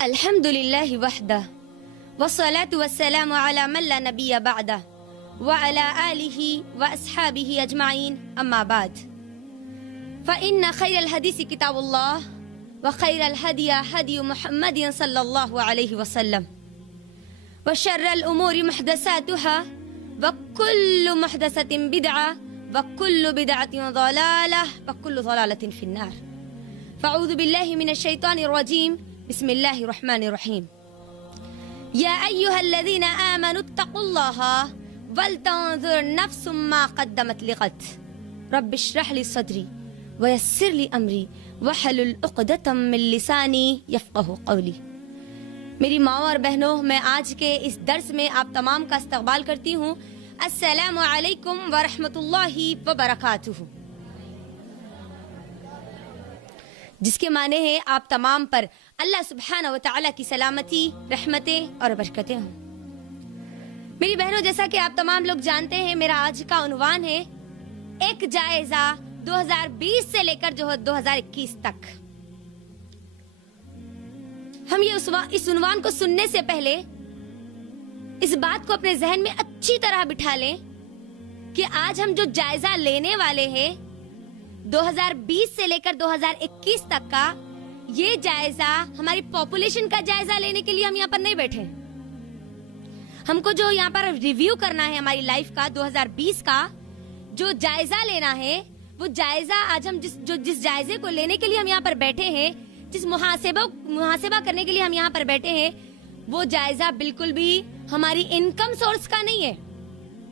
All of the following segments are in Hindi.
अल्हम्दुलिल्लाहि वहदह वस्सलातु वस्सलामु अला मन ला नबिय्य बअदह व अला आलिहि व अस्हाबिहि अजमाइन अम्मा बाद फ़इन्न खैरल हदीस किताबुल्लाह व खैरल हदी हदी मुहम्मदिन सल्लल्लाहु अलैहि वसल्लम व शर्रल उमूरि मुहदसातुहा व कुल्लु मुहदसतिन बिदअह व कुल्लु बिदअतिन ज़लालह व कुल्लु ज़लालतिन फिन्नार फ़अऊज़ु बिल्लाहि मिनश शैतानिर रजीम बिस्मिल्लाहिर रहमानिर रहीम या अय्युहल्लज़ीना आमनुत्तक़ुल्लाहा वलतंज़ुर नफ्सुम मा क़द्दमत लिग़द रब्बिश्रह ली सदरी वयस्सिर ली अमरी वहलुल उक़दतम मिन लिसानी यफ़क़हू क़ौली। मेरी माँ और बहनों, मैं आज के इस दर्स में आप तमाम का इस्तक़बाल करती हूँ। अस्सलामु अलैकुम व रहमतुल्लाहि व बरकातुहू, जिसके माने हैं आप तमाम पर अल्लाह सुब्हानहू व तआला की सलामती, रहमतें और बरकतें हों। मेरी बहनों, जैसा कि आप तमाम लोग जानते हैं, मेरा आज का उन्वान है एक जायजा 2020 से लेकर जो है 2021 तक। हम ये इस उन्वान को सुनने से पहले इस बात को अपने जहन में अच्छी तरह बिठा लें कि आज हम जो जायजा लेने वाले हैं 2020 से लेकर 2021 तक का, ये जायजा हमारी पॉपुलेशन का जायजा लेने के लिए हम यहाँ पर नहीं बैठे। हमको जो यहाँ पर रिव्यू करना है हमारी लाइफ का 2020 का जो जायजा लेना है, वो जायजा आज हम जिस जायजे को लेने के लिए हम यहाँ पर बैठे हैं, जिस मुहासेबा करने के लिए हम यहाँ पर बैठे हैं, वो जायजा बिल्कुल भी हमारी इनकम सोर्स का नहीं है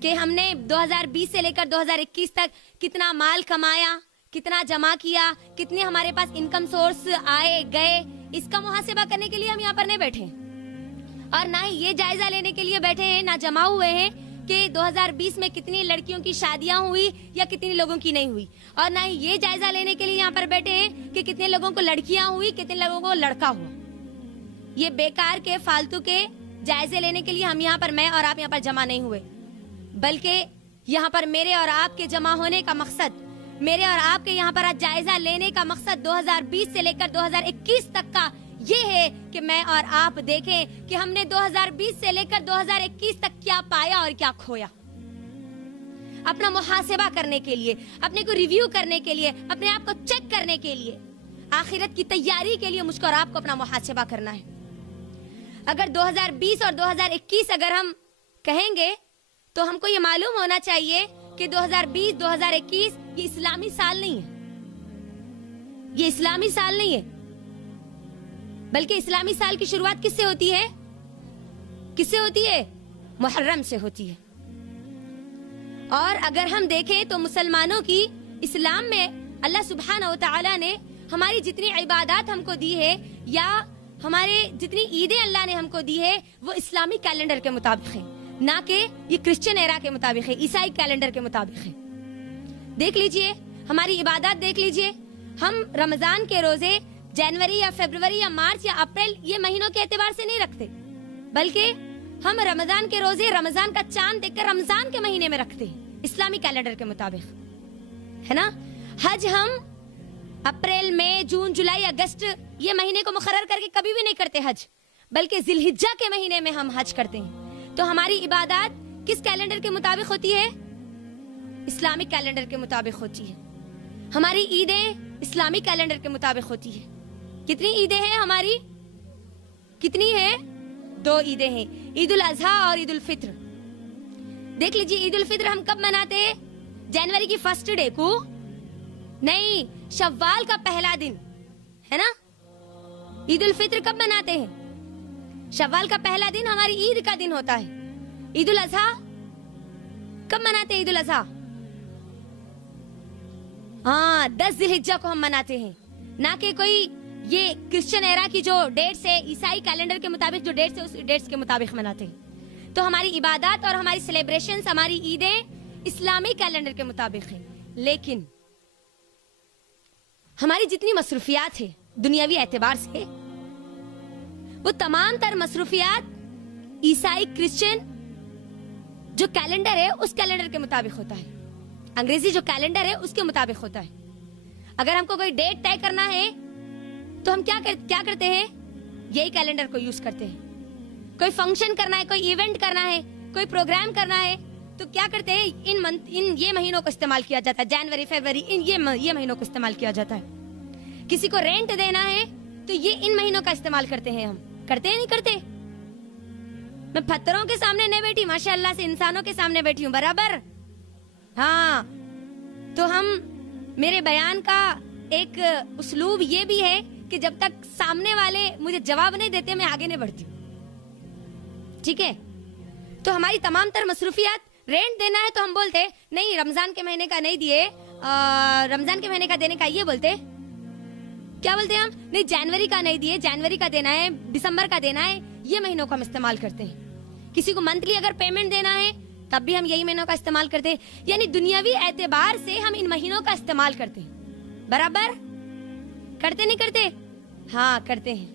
कि हमने 2020 से लेकर 2021 तक कितना माल कमाया, कितना जमा किया, कितने हमारे पास इनकम सोर्स आए गए। इसका मुहासेबा करने के लिए हम यहाँ पर नहीं बैठे और ना ही ये जायजा लेने के लिए बैठे हैं, ना जमा हुए हैं कि 2020 में कितनी लड़कियों की शादियां हुई या कितनी लोगों की नहीं हुई, और ना ही ये जायजा लेने के लिए यहाँ पर बैठे हैं कि कितने लोगों को लड़कियां हुई, कितने लोगों को लड़का हुआ। ये बेकार के फालतू के जायजे लेने के लिए हम यहाँ पर, मैं और आप यहाँ पर जमा नहीं हुए, बल्कि यहाँ पर मेरे और आपके जमा होने का मकसद, मेरे और आपके यहाँ पर आज जायजा लेने का मकसद 2020 से लेकर 2021 तक का ये है कि मैं और आप देखें कि हमने 2020 से लेकर 2021 तक क्या पाया और क्या खोया। अपना मुहासेबा करने के लिए, अपने को रिव्यू करने के लिए, अपने आप को चेक करने के लिए, आखिरत की तैयारी के लिए मुझको और आपको अपना मुहासेबा करना है। अगर 2020 और 2021 अगर हम कहेंगे तो हमको ये मालूम होना चाहिए कि 2020, 2021 ये इस्लामी साल नहीं है। ये इस्लामी साल नहीं है, बल्कि इस्लामी साल की शुरुआत किससे होती है? किससे होती है? मुहर्रम से होती है। और अगर हम देखें तो मुसलमानों की इस्लाम में अल्लाह सुब्हानहू व तआला ने हमारी जितनी इबादत हमको दी है या हमारे जितनी ईदें अल्लाह ने हमको दी है, वो इस्लामी कैलेंडर के मुताबिक है, ना कि ये क्रिश्चियन एरा के मुताबिक है, ईसाई कैलेंडर के मुताबिक है। देख लीजिए हमारी इबादत, देख लीजिए हम रमजान के रोजे जनवरी या फरवरी या मार्च या अप्रैल ये महीनों के एतबार से नहीं रखते, बल्कि हम रमजान के रोजे रमजान का चांद देखकर रमजान के महीने में रखते हैं, इस्लामी कैलेंडर के मुताबिक, है ना। हज हम अप्रैल, मई, जून, जुलाई, अगस्त ये महीने को मुकर्रर करके कभी भी नहीं करते हज, बल्कि जिलहिज्जा के महीने में हम हज करते हैं। तो हमारी इबादत किस कैलेंडर के मुताबिक होती है? इस्लामिक कैलेंडर के मुताबिक होती है। हमारी ईदें इस्लामिक कैलेंडर के मुताबिक होती है। कितनी ईदें हैं हमारी? कितनी है? 2 ईदें हैं, ईद उल अजहा और ईद उल फित्र। देख लीजिए ईद उल फित्र हम कब मनाते हैं? जनवरी की फर्स्ट डे को नहीं, शव्वाल का पहला दिन, है ना। ईद उल फित्र कब मनाते हैं? शव्वाल का पहला दिन हमारी ईद का दिन होता है। ईद उल अजहा कब मनाते हैं? ईद उल अजहा 10 जिलहिज्जा को हम मनाते हैं, ना कि कोई ये क्रिश्चियन एरा की जो डेट्स है, ईसाई कैलेंडर के मुताबिक जो डेट्स है उस डेट्स के मुताबिक मनाते हैं। तो हमारी इबादत और हमारी सेलिब्रेशंस, हमारी ईदें इस्लामी कैलेंडर के मुताबिक है। लेकिन हमारी जितनी मसरूफियात है दुनियावी एतबार से, वो तमाम तर मसरूफियात ईसाई क्रिश्चियन जो कैलेंडर है उस कैलेंडर के मुताबिक होता है, अंग्रेजी जो कैलेंडर है उसके मुताबिक होता है। अगर हमको कोई डेट तय करना है तो हम क्या करते हैं? यही कैलेंडर को यूज करते हैं। कोई फंक्शन करना है, कोई इवेंट करना है, कोई प्रोग्राम करना है, तो क्या करते हैं, इन ये महीनों को इस्तेमाल किया जाता है, जनवरी फरवरी, ये महीनों को इस्तेमाल किया जाता है। किसी को रेंट देना है तो ये इन महीनों का इस्तेमाल करते हैं। हम करते हैं नहीं करते? मैं पत्थरों के सामने नहीं बैठी, माशाअल्लाह से इंसानों के सामने बैठी हूँ, बराबर। हाँ, तो हम, मेरे बयान का एक उस्लूब ये भी है कि जब तक सामने वाले मुझे जवाब नहीं देते मैं आगे नहीं बढ़ती, ठीक है? तो हमारी तमाम तर मसरूफियात, रेंट देना है तो हम बोलते नहीं रमजान के महीने का नहीं दिए, रमजान के महीने का देने का ये बोलते, क्या बोलते हैं हम, नहीं जनवरी का नहीं दिए, जनवरी का देना है, दिसंबर का देना है, ये महीनों को हम इस्तेमाल करते हैं। किसी को मंथली अगर पेमेंट देना है तब भी हम यही महीनों का इस्तेमाल करते हैं। यानी दुनियावी एतबार से हम इन महीनों का इस्तेमाल करते हैं, बराबर। करते नहीं करते? हाँ करते हैं।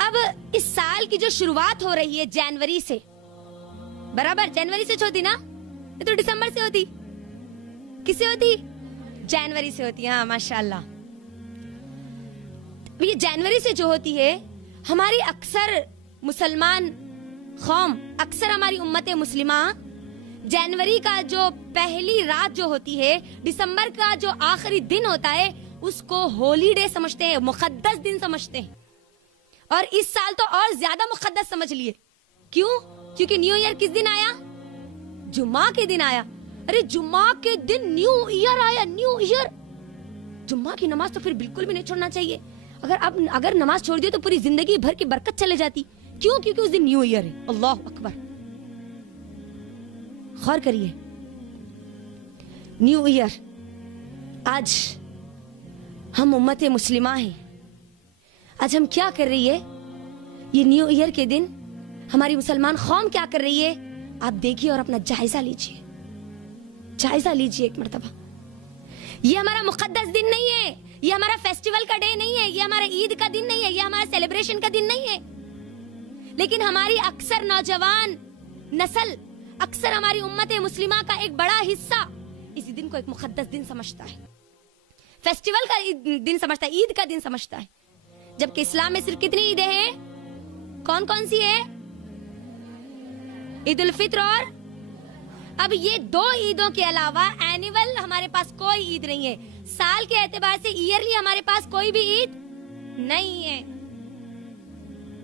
अब इस साल की जो शुरुआत हो रही है जनवरी से, बराबर, जनवरी से होती ना, ये तो दिसंबर से होती, किससे होती? जनवरी से होती है। हाँ माशाल्लाह। ये जनवरी से जो होती है, हमारी अक्सर मुसलमान कौम, अक्सर हमारी उम्मत मुस्लिमा जनवरी का जो पहली रात जो होती है, दिसंबर का जो आखिरी दिन होता है, उसको हॉलीडे समझते हैं, मुकद्दस दिन समझते हैं। और इस साल तो और ज्यादा मुकद्दस समझ लिए। क्यों? क्योंकि न्यू ईयर किस दिन आया? जुम्मा के दिन आया। अरे जुम्मा के दिन न्यू ईयर आया, न्यू ईयर। जुम्मा की नमाज तो फिर बिल्कुल भी नहीं छोड़ना चाहिए। अगर नमाज छोड़ दियो तो पूरी जिंदगी भर की बरकत चले जाती। क्यों? क्योंकि उस दिन न्यू ईयर है। अल्लाह अकबर। गौर करिए, न्यू ईयर। आज हम उम्मत मुस्लिमा हैं, आज हम क्या कर रही है? ये न्यू ईयर के दिन हमारी मुसलमान कौम क्या कर रही है? आप देखिए और अपना जायजा लीजिए, जायजा लीजिए एक मर्तबा। ये हमारा मुकद्दस दिन नहीं है, ये हमारा फेस्टिवल का डे नहीं है, ये हमारा ईद का दिन नहीं है, ये हमारा सेलिब्रेशन का दिन नहीं है। लेकिन हमारी अक्सर नौजवान नस्ल, अक्सर हमारी उम्मत मुस्लिमा का एक बड़ा हिस्सा इसी दिन को एक मुकद्दस दिन समझता है, फेस्टिवल का दिन समझता है, ईद का दिन समझता है। जबकि इस्लाम में सिर्फ कितनी ईदें हैं? कौन कौन सी है? ईद उल फित्र और, अब ये दो ईदों के अलावा एनुअल हमारे पास कोई ईद नहीं है। साल के एतबार से ईयरली हमारे पास कोई भी ईद नहीं है।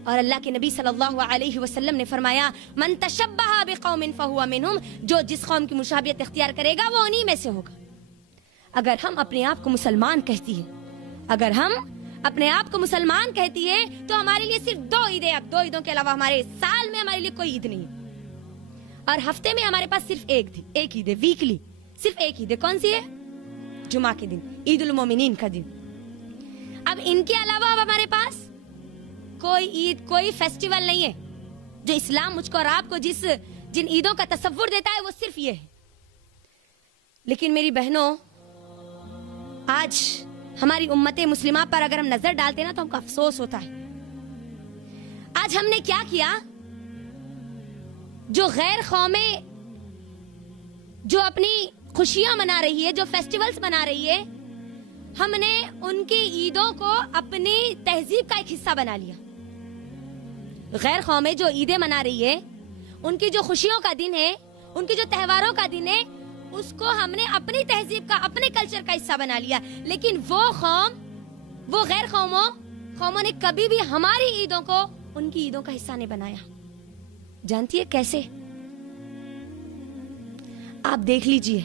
और अल्लाह के नबी सल्लल्लाहु अलैहि वसल्लम ने फरमाया, मन तशब्बहा बिकौमिन फहुवा मिनहुम, जो जिस कौम की मुशाबियत इख्तियार करेगा वो उन्हीं में से होगा। अगर हम अपने आप को मुसलमान कहती है, अगर हम अपने आप को मुसलमान कहती है, तो हमारे लिए सिर्फ दो ईदें। अब दो ईदों के अलावा हमारे साल में हमारे लिए कोई ईद नहीं है। और हफ्ते में हमारे पास सिर्फ एक ईद है, वीकली सिर्फ एक ईद है। कौन सी है? जुमा के दिन, ईद उल मोमिनीन का दिन। अब इनके अलावा अब हमारे पास कोई ईद, कोई फेस्टिवल नहीं है। जो इस्लाम मुझको और आपको जिन ईदों का तसव्वुर देता है वो सिर्फ ये है। लेकिन मेरी बहनों, आज हमारी उम्मत मुस्लिमा पर अगर हम नजर डालते ना तो हमको अफसोस होता है। आज हमने क्या किया? जो गैर कौमें जो अपनी खुशियां मना रही है, जो फेस्टिवल्स मना रही है, हमने उनकी ईदों को अपनी तहजीब का एक हिस्सा बना लिया। गैर कौमें जो ईदें मना रही है, उनकी जो खुशियों का दिन है, उनकी जो त्योहारों का दिन है, उसको हमने अपनी तहजीब का, अपने कल्चर का हिस्सा बना लिया। लेकिन वो कौम, वो गैर कौमों ने कभी भी हमारी ईदों को उनकी ईदों का हिस्सा नहीं बनाया। जानती है कैसे? आप देख लीजिए,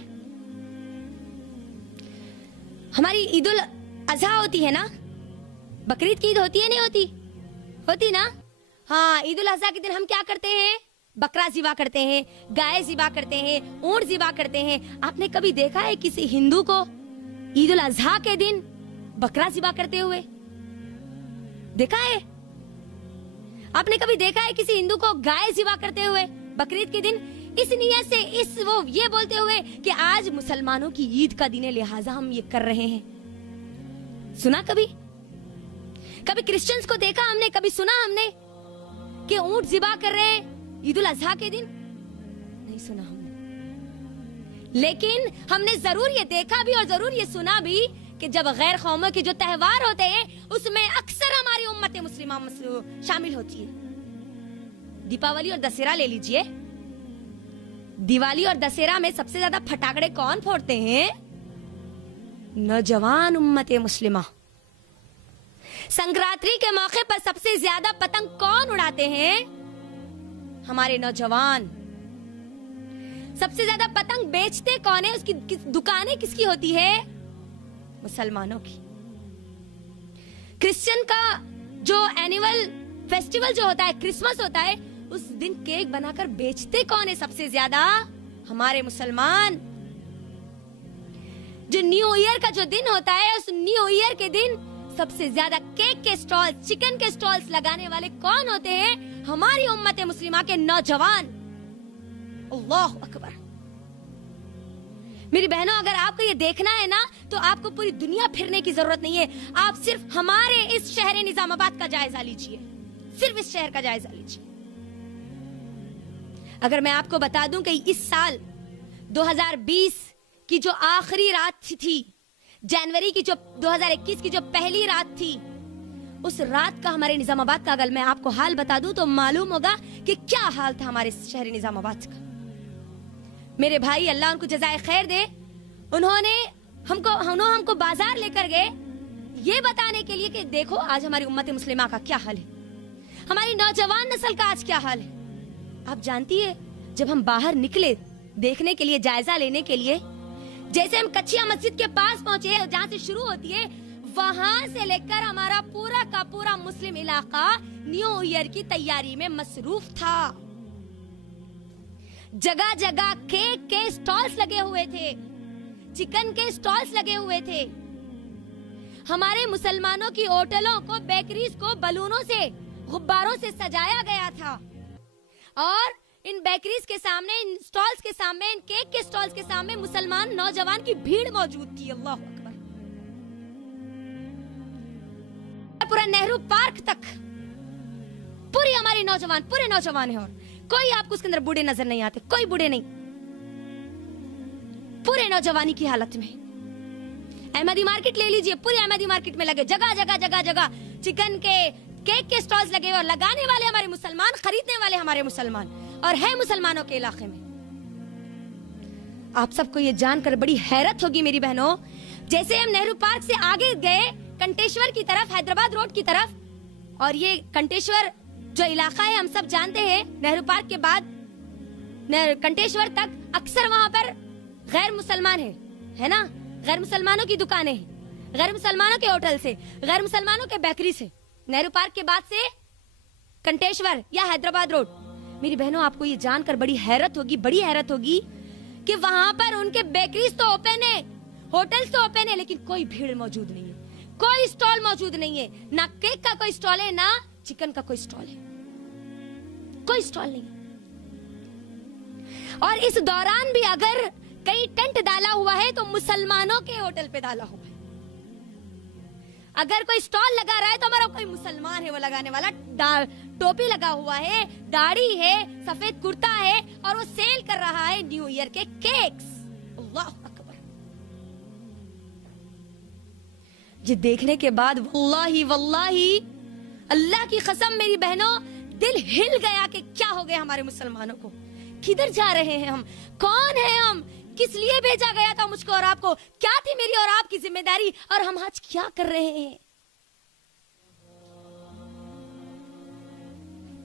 हमारी ईद उल अजहा होती है ना, बकरीद की ईद होती है नहीं होती? होती ना? हाँ, ईद उल अजहा के दिन हम क्या करते हैं? बकरा ज़िबा करते हैं, गाय ज़िबा करते हैं, ऊंट ज़िबा करते हैं। आपने कभी देखा है किसी हिंदू को ईद उल अजहा के दिन बकरा ज़िबा करते हुए? देखा है? आपने कभी देखा है किसी हिंदू को गाय ज़िबा करते हुए बकरीद के दिन? इस नियत से, ये बोलते हुए कि आज मुसलमानों की ईद का दिन है, लिहाजा हम ये कर रहे हैं। सुना कभी क्रिश्चियंस को देखा हमने? कभी सुना हमने कि ऊंट ज़िबा कर रहे हैं ईद उल अजहा के दिन? नहीं सुना हमने। लेकिन हमने जरूर ये देखा भी और जरूर ये सुना भी कि जब गैर कौमों के जो त्योहार होते हैं उसमें अक्सर हमारी उम्मत मुस्लिमा शामिल होती है। दीपावली और दशहरा ले लीजिए, दिवाली और दशहरा में सबसे ज्यादा फटाकड़े कौन फोड़ते हैं? नौजवान उम्मत मुस्लिमा। संक्रांति के मौके पर सबसे ज्यादा पतंग कौन उड़ाते हैं? हमारे नौजवान। सबसे ज्यादा पतंग बेचते कौन है? उसकी दुकानें किसकी होती है? मुसलमानों की। क्रिश्चियन का जो एनुअल फेस्टिवल जो होता है, क्रिसमस होता है, उस दिन केक बनाकर बेचते कौन है सबसे ज्यादा? हमारे मुसलमान। जो न्यू ईयर का जो दिन होता है, उस न्यू ईयर के दिन सबसे ज्यादा केक के स्टॉल, चिकन के स्टॉल्स लगाने वाले कौन होते हैं? हमारी उम्मत मुस्लिमा के नौजवान। अल्लाह अकबर। मेरी बहनों, अगर आपको ये देखना है ना, तो आपको पूरी दुनिया फिरने की जरूरत नहीं है। आप सिर्फ हमारे इस शहर निजामाबाद का जायजा लीजिए, सिर्फ इस शहर का जायजा लीजिए। अगर मैं आपको बता दूं कि इस साल 2020 की जो आखिरी रात थी, जनवरी की जो 2021 की जो पहली रात थी, उस रात का हमारे निजामाबाद का अगर मैं आपको हाल बता दूं तो मालूम होगा कि क्या हाल था हमारे शहर निजामाबाद का। मेरे भाई, अल्लाह उनको जज़ाए खैर दे, उन्होंने हमको बाजार लेकर गए ये बताने के लिए कि देखो आज हमारी उम्मत मुस्लिमा का क्या हाल है, हमारी नौजवान नस्ल का आज क्या हाल है। आप जानती है, जब हम बाहर निकले देखने के लिए, जायजा लेने के लिए, जैसे हम कच्चिया मस्जिद के पास पहुंचे जहाँ से शुरू होती है, वहां से लेकर हमारा पूरा का पूरा मुस्लिम इलाका न्यू ईयर की तैयारी में मसरूफ था। जगह जगह केक के स्टॉल्स लगे हुए थे, चिकन के स्टॉल्स लगे हुए थे। हमारे मुसलमानों की होटलों को, बेकरीज को बलूनों से, गुब्बारों से सजाया गया था और इन बेकरीज के सामने, इन स्टॉल्स के सामने, इन केक के स्टॉल्स के सामने मुसलमान नौजवान की भीड़ मौजूद थी। अल्लाह अकबर। पूरा नेहरू पार्क तक पूरी हमारी नौजवान, पूरे नौजवान है और कोई आपको उसके अंदर बूढ़े नजर नहीं आते, कोई बूढ़े नहीं, पूरे नौजवानी की हालत में। अहमदी मार्केट ले लीजिए, पूरी अहमदी मार्केट में लगे जगह जगह जगह जगह चिकन के, केक के स्टॉल्स लगे और लगाने वाले हमारे मुसलमान, खरीदने वाले हमारे मुसलमान, और है मुसलमानों के इलाके में। आप सबको ये जानकर बड़ी हैरत होगी मेरी बहनों, जैसे हम नेहरू पार्क से आगे गए कंटेश्वर की तरफ, हैदराबाद रोड की तरफ, और ये कंटेश्वर जो इलाका है हम सब जानते हैं, नेहरू पार्क के बाद कंटेश्वर तक अक्सर वहां पर गैर मुसलमान है ना, गैर मुसलमानों की दुकानें हैं, गैर मुसलमानों के होटल से, गैर मुसलमानों के बेकरी से। नेहरू पार्क के बाद से कंटेश्वर या हैदराबाद रोड। मेरी बहनों, आपको ये जानकर बड़ी हैरत होगी कि वहां पर उनके बेकरीज तो ओपन है, होटल्स तो ओपन है, लेकिन कोई भीड़ मौजूद नहीं है, कोई स्टॉल मौजूद नहीं है, ना केक का कोई स्टॉल है, ना चिकन का कोई स्टॉल है, कोई स्टॉल नहीं। और इस दौरान भी अगर कहीं टेंट डाला हुआ है तो मुसलमानों के होटल पे डाला हुआ है। अगर कोई स्टॉल लगा रहा है तो हमारा कोई मुसलमान है वो लगाने वाला, टोपी लगा हुआ है, दाढ़ी है, सफेद कुर्ता है, और वो सेल कर रहा है न्यू ईयर के केक्स। अल्लाह अकबर। ये देखने के बाद वल्लाही वल्लाही अल्लाह की कसम मेरी बहनों, दिल हिल गया कि क्या हो गया हमारे मुसलमानों को, किधर जा रहे हैं हम, कौन है हम, किस लिए भेजा गया था मुझको और आपको, क्या थी मेरी और आपकी जिम्मेदारी, और हम आज क्या कर रहे हैं,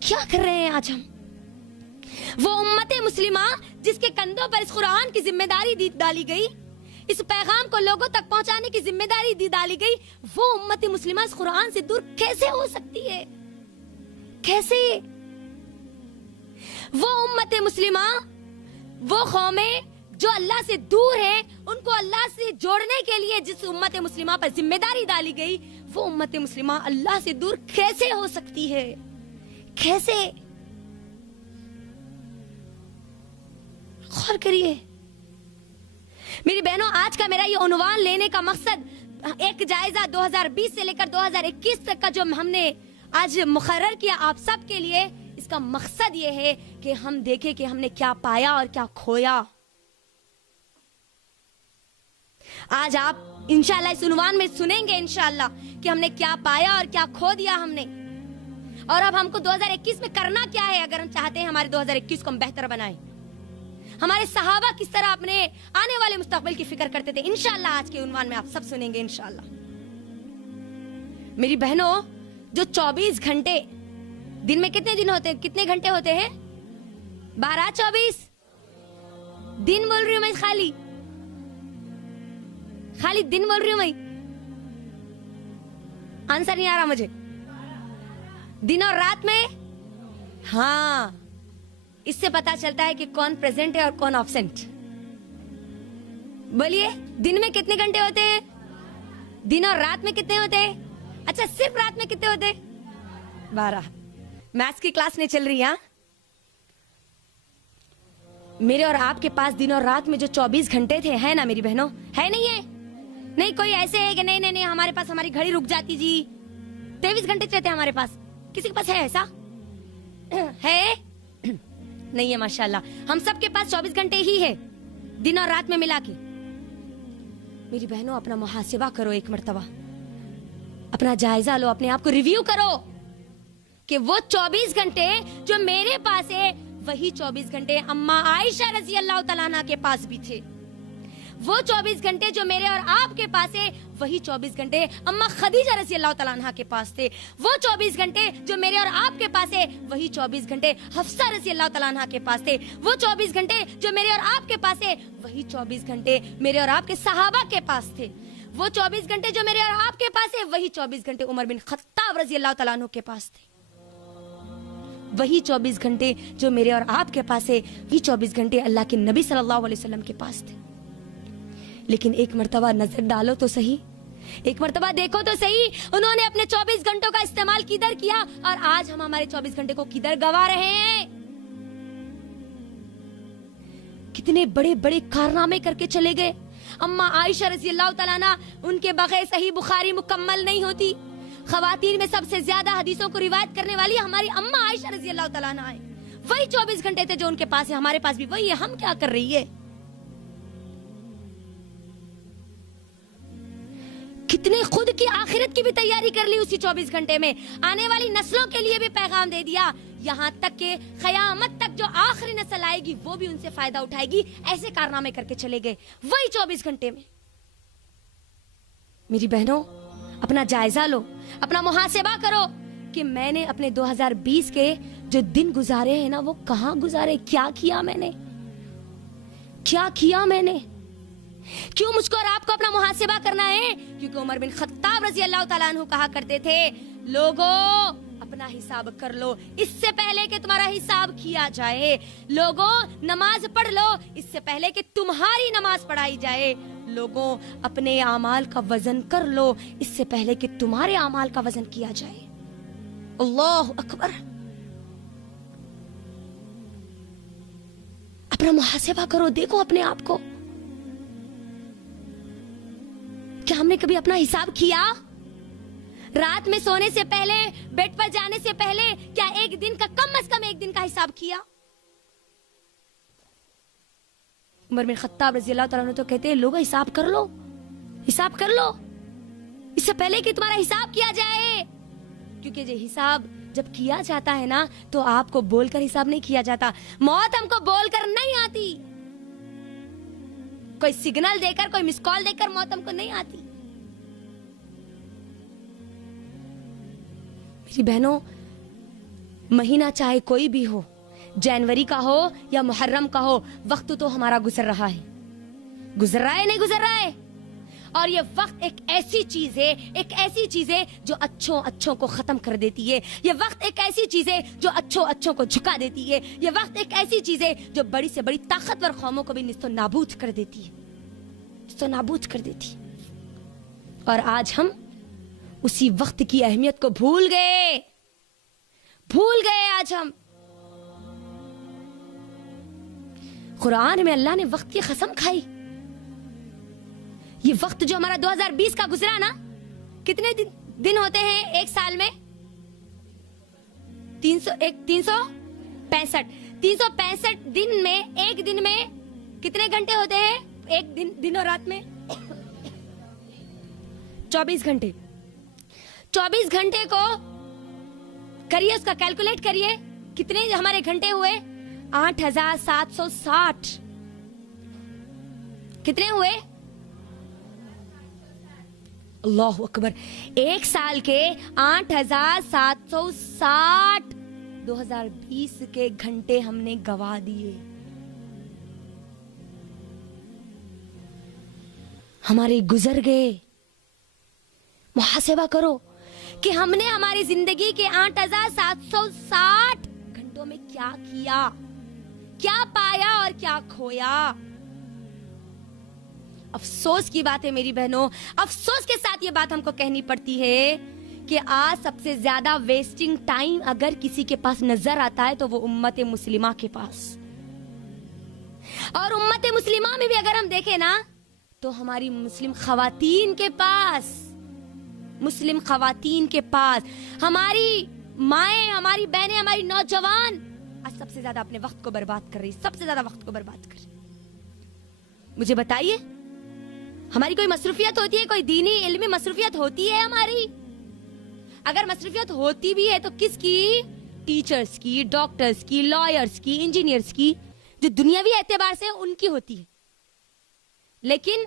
क्या कर रहे हैं आज हम। वो उम्मत मुस्लिमा जिसके कंधों पर इस कुरान की जिम्मेदारी डाली गई, इस पैगाम को लोगों तक पहुंचाने की जिम्मेदारी डाली गई, वो उम्मत मुस्लिमा इस कुरान से दूर कैसे हो सकती है, कैसे। वो उम्मत मुस्लिमा, वो कौमें जो अल्लाह से दूर है, उनको अल्लाह से जोड़ने के लिए जिस उम्मत मुस्लिमा पर जिम्मेदारी डाली गई, वो उम्मत मुस्लिमा अल्लाह से दूर कैसे हो सकती है, कैसे। गौर करिए मेरी बहनों, आज का मेरा ये उन्वान लेने का मकसद, एक जायजा 2020 से लेकर 2021 तक का जो हमने आज मुकर्रर किया आप सब के लिए, इसका मकसद ये है कि हम देखें कि हमने क्या पाया और क्या खोया। आज आप इंशाल्लाह इस उन्वान में सुनेंगे इंशाल्लाह कि हमने क्या पाया और क्या खो दिया हमने, और अब हमको 2021 में करना क्या है अगर हम चाहते हैं हमारे 2021 को हम बेहतर बनाएं। हमारे सहाबा किस तरह अपने आने वाले मुस्तकबिल की फिक्र करते थे, इंशाल्लाह आज के उन्वान में आप सब सुनेंगे इंशाल्लाह। मेरी बहनों, जो 24 घंटे दिन में कितने दिन होते हैं, कितने घंटे होते हैं? 12, 24 दिन बोल रही हूं मैं, खाली दिन बोल रही हूं मैं, आंसर नहीं आ रहा मुझे। दिन और रात में, हाँ, इससे पता चलता है कि कौन प्रेजेंट है और कौन ऑब्सेंट। बोलिए, दिन में कितने घंटे होते हैं? दिन और रात में कितने होते हैं? अच्छा, सिर्फ रात में कितने होते हैं? 12। मैथ्स की क्लास नहीं चल रही है? मेरे और आपके पास दिन और रात में जो 24 घंटे थे, है ना मेरी बहनों? है नहीं है? नहीं कोई ऐसे है कि नहीं नहीं नहीं हमारे पास हमारी घड़ी रुक जाती जी, 23 घंटे चलते हैं हमारे पास। किसी के पास है ऐसा? है? नहीं है माशाल्लाह। हम सबके पास 24 घंटे ही है दिन और रात में मिला के। मेरी बहनों, अपना मुहासिबा करो, एक मर्तबा अपना जायजा लो, अपने आप को रिव्यू करो कि वो 24 घंटे जो मेरे पास है वही 24 घंटे अम्मा आयशा रजी अल्लाह तआला अन्हा के पास भी थे। वो 24 घंटे जो मेरे और आपके पास है वही 24 घंटे अम्मा खदीजा रजी अल्लाह तआला अन्हा के पास थे। वो 24 घंटे जो मेरे और आपके पास है वही 24 घंटे हफ्सा रजी अल्लाह तआला अन्हा के पास थे। वो 24 घंटे जो मेरे और आपके पास है वही 24 घंटे मेरे और आपके सहाबा के पास थे। वो 24 घंटे जो मेरे और आपके पास है वही 24 घंटे उमर बिन खत्ताब रजी अल्लाह तआला अन्हु के पास थे। वही 24 घंटे जो मेरे और आपके पास है वही 24 घंटे अल्लाह के नबी सल्लल्लाहु अलैहि वसल्लम के पास थे। लेकिन एक मर्तबा नजर डालो तो सही, एक मर्तबा देखो तो सही, उन्होंने अपने 24 घंटों का इस्तेमाल किधर किया और आज हम हमारे 24 घंटे को किधर गवा रहे हैं। कितने बड़े बड़े कारनामे करके चले गए। अम्मा आयशा रज़ी अल्लाह तआला अन्हा, उनके बगैर सही बुखारी मुकम्मल नहीं होती। खवातीन में सबसे ज्यादा हदीसों को रिवायत करने वाली हमारी अम्मा आयशा रज़ी अल्लाह तआला अन्हा है। वही 24 घंटे थे जो उनके पास है, हमारे पास भी वही है। हम क्या कर रही है? कितने खुद की आखिरत की भी तैयारी कर ली उसी 24 घंटे में, आने वाली नस्लों के लिए भी पैगाम दे दिया, यहाँ तक के क़यामत तक जो आखिरी नस्ल आएगी वो भी उनसे फायदा उठाएगी। ऐसे कारनामे करके चले गए वही 24 घंटे में। मेरी बहनों, अपना जायजा लो, अपना मुहासिबा करो कि मैंने अपने 2020 के जो दिन गुजारे हैं ना, वो कहाँ गुजारे, क्या किया मैंने, क्या किया मैंने। क्यों मुझको और आपको अपना मुहासिबा करना है? क्योंकि उमर बिन खत्ताब रजी अल्लाह तआला अन्हु कहा करते थे, लोगों अपना हिसाब कर लो इससे पहले कि तुम्हारा हिसाब किया जाए। लोगों नमाज पढ़ लो इससे पहले कि तुम्हारी नमाज पढ़ाई जाए। लोगों अपने आमाल का वजन कर लो इससे पहले कि तुम्हारे आमाल का वजन किया जाए। अल्लाह अकबर। अपना मुहासिबा करो, देखो अपने आप को, क्या हमने कभी अपना हिसाब किया? रात में सोने से पहले, बेड पर जाने से पहले क्या एक दिन का, कम से कम एक दिन का हिसाब किया? उमर बिन खत्ताब रज़ी अल्लाह तआला अन्हु तो कहते हैं, लोगों हिसाब कर लो, हिसाब कर लो इससे पहले कि तुम्हारा हिसाब किया जाए। क्योंकि जो हिसाब जब किया जाता है ना, तो आपको बोलकर हिसाब नहीं किया जाता। मौत हमको बोलकर नहीं आती, कोई सिग्नल देकर, कोई मिस कॉल देकर मौत हमको नहीं आती। मेरी बहनों, महीना चाहे कोई भी हो, जनवरी का हो या मुहर्रम का हो, वक्त तो हमारा गुजर रहा है, गुजर रहा है, नहीं गुजर रहा है। और ये वक्त एक ऐसी चीज है, एक ऐसी चीज है जो अच्छों को खत्म कर देती है। ये वक्त एक ऐसी चीज है जो अच्छों को झुका देती है। ये वक्त एक ऐसी चीज है जो बड़ी से बड़ी ताकतवर कौमों को भी निस्तो नाबूद कर देती है, निस्तो नाबूद कर देती है। और आज हम उसी वक्त की अहमियत को भूल गए आज हम। कुरान में अल्लाह ने वक्त की कसम खाई। ये वक्त जो हमारा 2020 का गुजरा ना, कितने दिन होते हैं एक साल में? 365 दिन में, एक दिन में कितने घंटे होते हैं? एक दिन और रात में 24 घंटे, 24 घंटे को करिए, उसका कैलकुलेट करिए, कितने हमारे घंटे हुए? 8760। कितने हुए? अल्लाह अकबर। एक साल के 8760 2020 के घंटे हमने गवा दिए। हमारे गुजर गए। मुहासिबा करो कि हमने हमारी जिंदगी के 8760 घंटों में क्या किया, क्या पाया और क्या खोया। अफसोस की बात है मेरी बहनों, अफसोस के साथ ये बात हमको कहनी पड़ती है कि आज सबसे ज्यादा वेस्टिंग टाइम अगर किसी के पास नजर आता है तो वो उम्मत मुस्लिमा के पास। और उम्मत मुस्लिमा में भी अगर हम देखें ना तो हमारी मुस्लिम खवातीन के पास, मुस्लिम खवातीन के पास, हमारी माएं, हमारी बहनें, हमारी नौजवान आज सबसे ज्यादा अपने वक्त को बर्बाद कर रही, सबसे ज्यादा वक्त को बर्बाद कर रही। मुझे बताइए, हमारी कोई मसरूफियत होती है, कोई दीनी इल्मी मसरूफियत होती है हमारी? अगर मसरूफियत होती भी है तो किसकी? टीचर्स की, डॉक्टर्स की, लॉयर्स की, इंजीनियर्स की, जो दुनियावी एतबार से उनकी होती है। लेकिन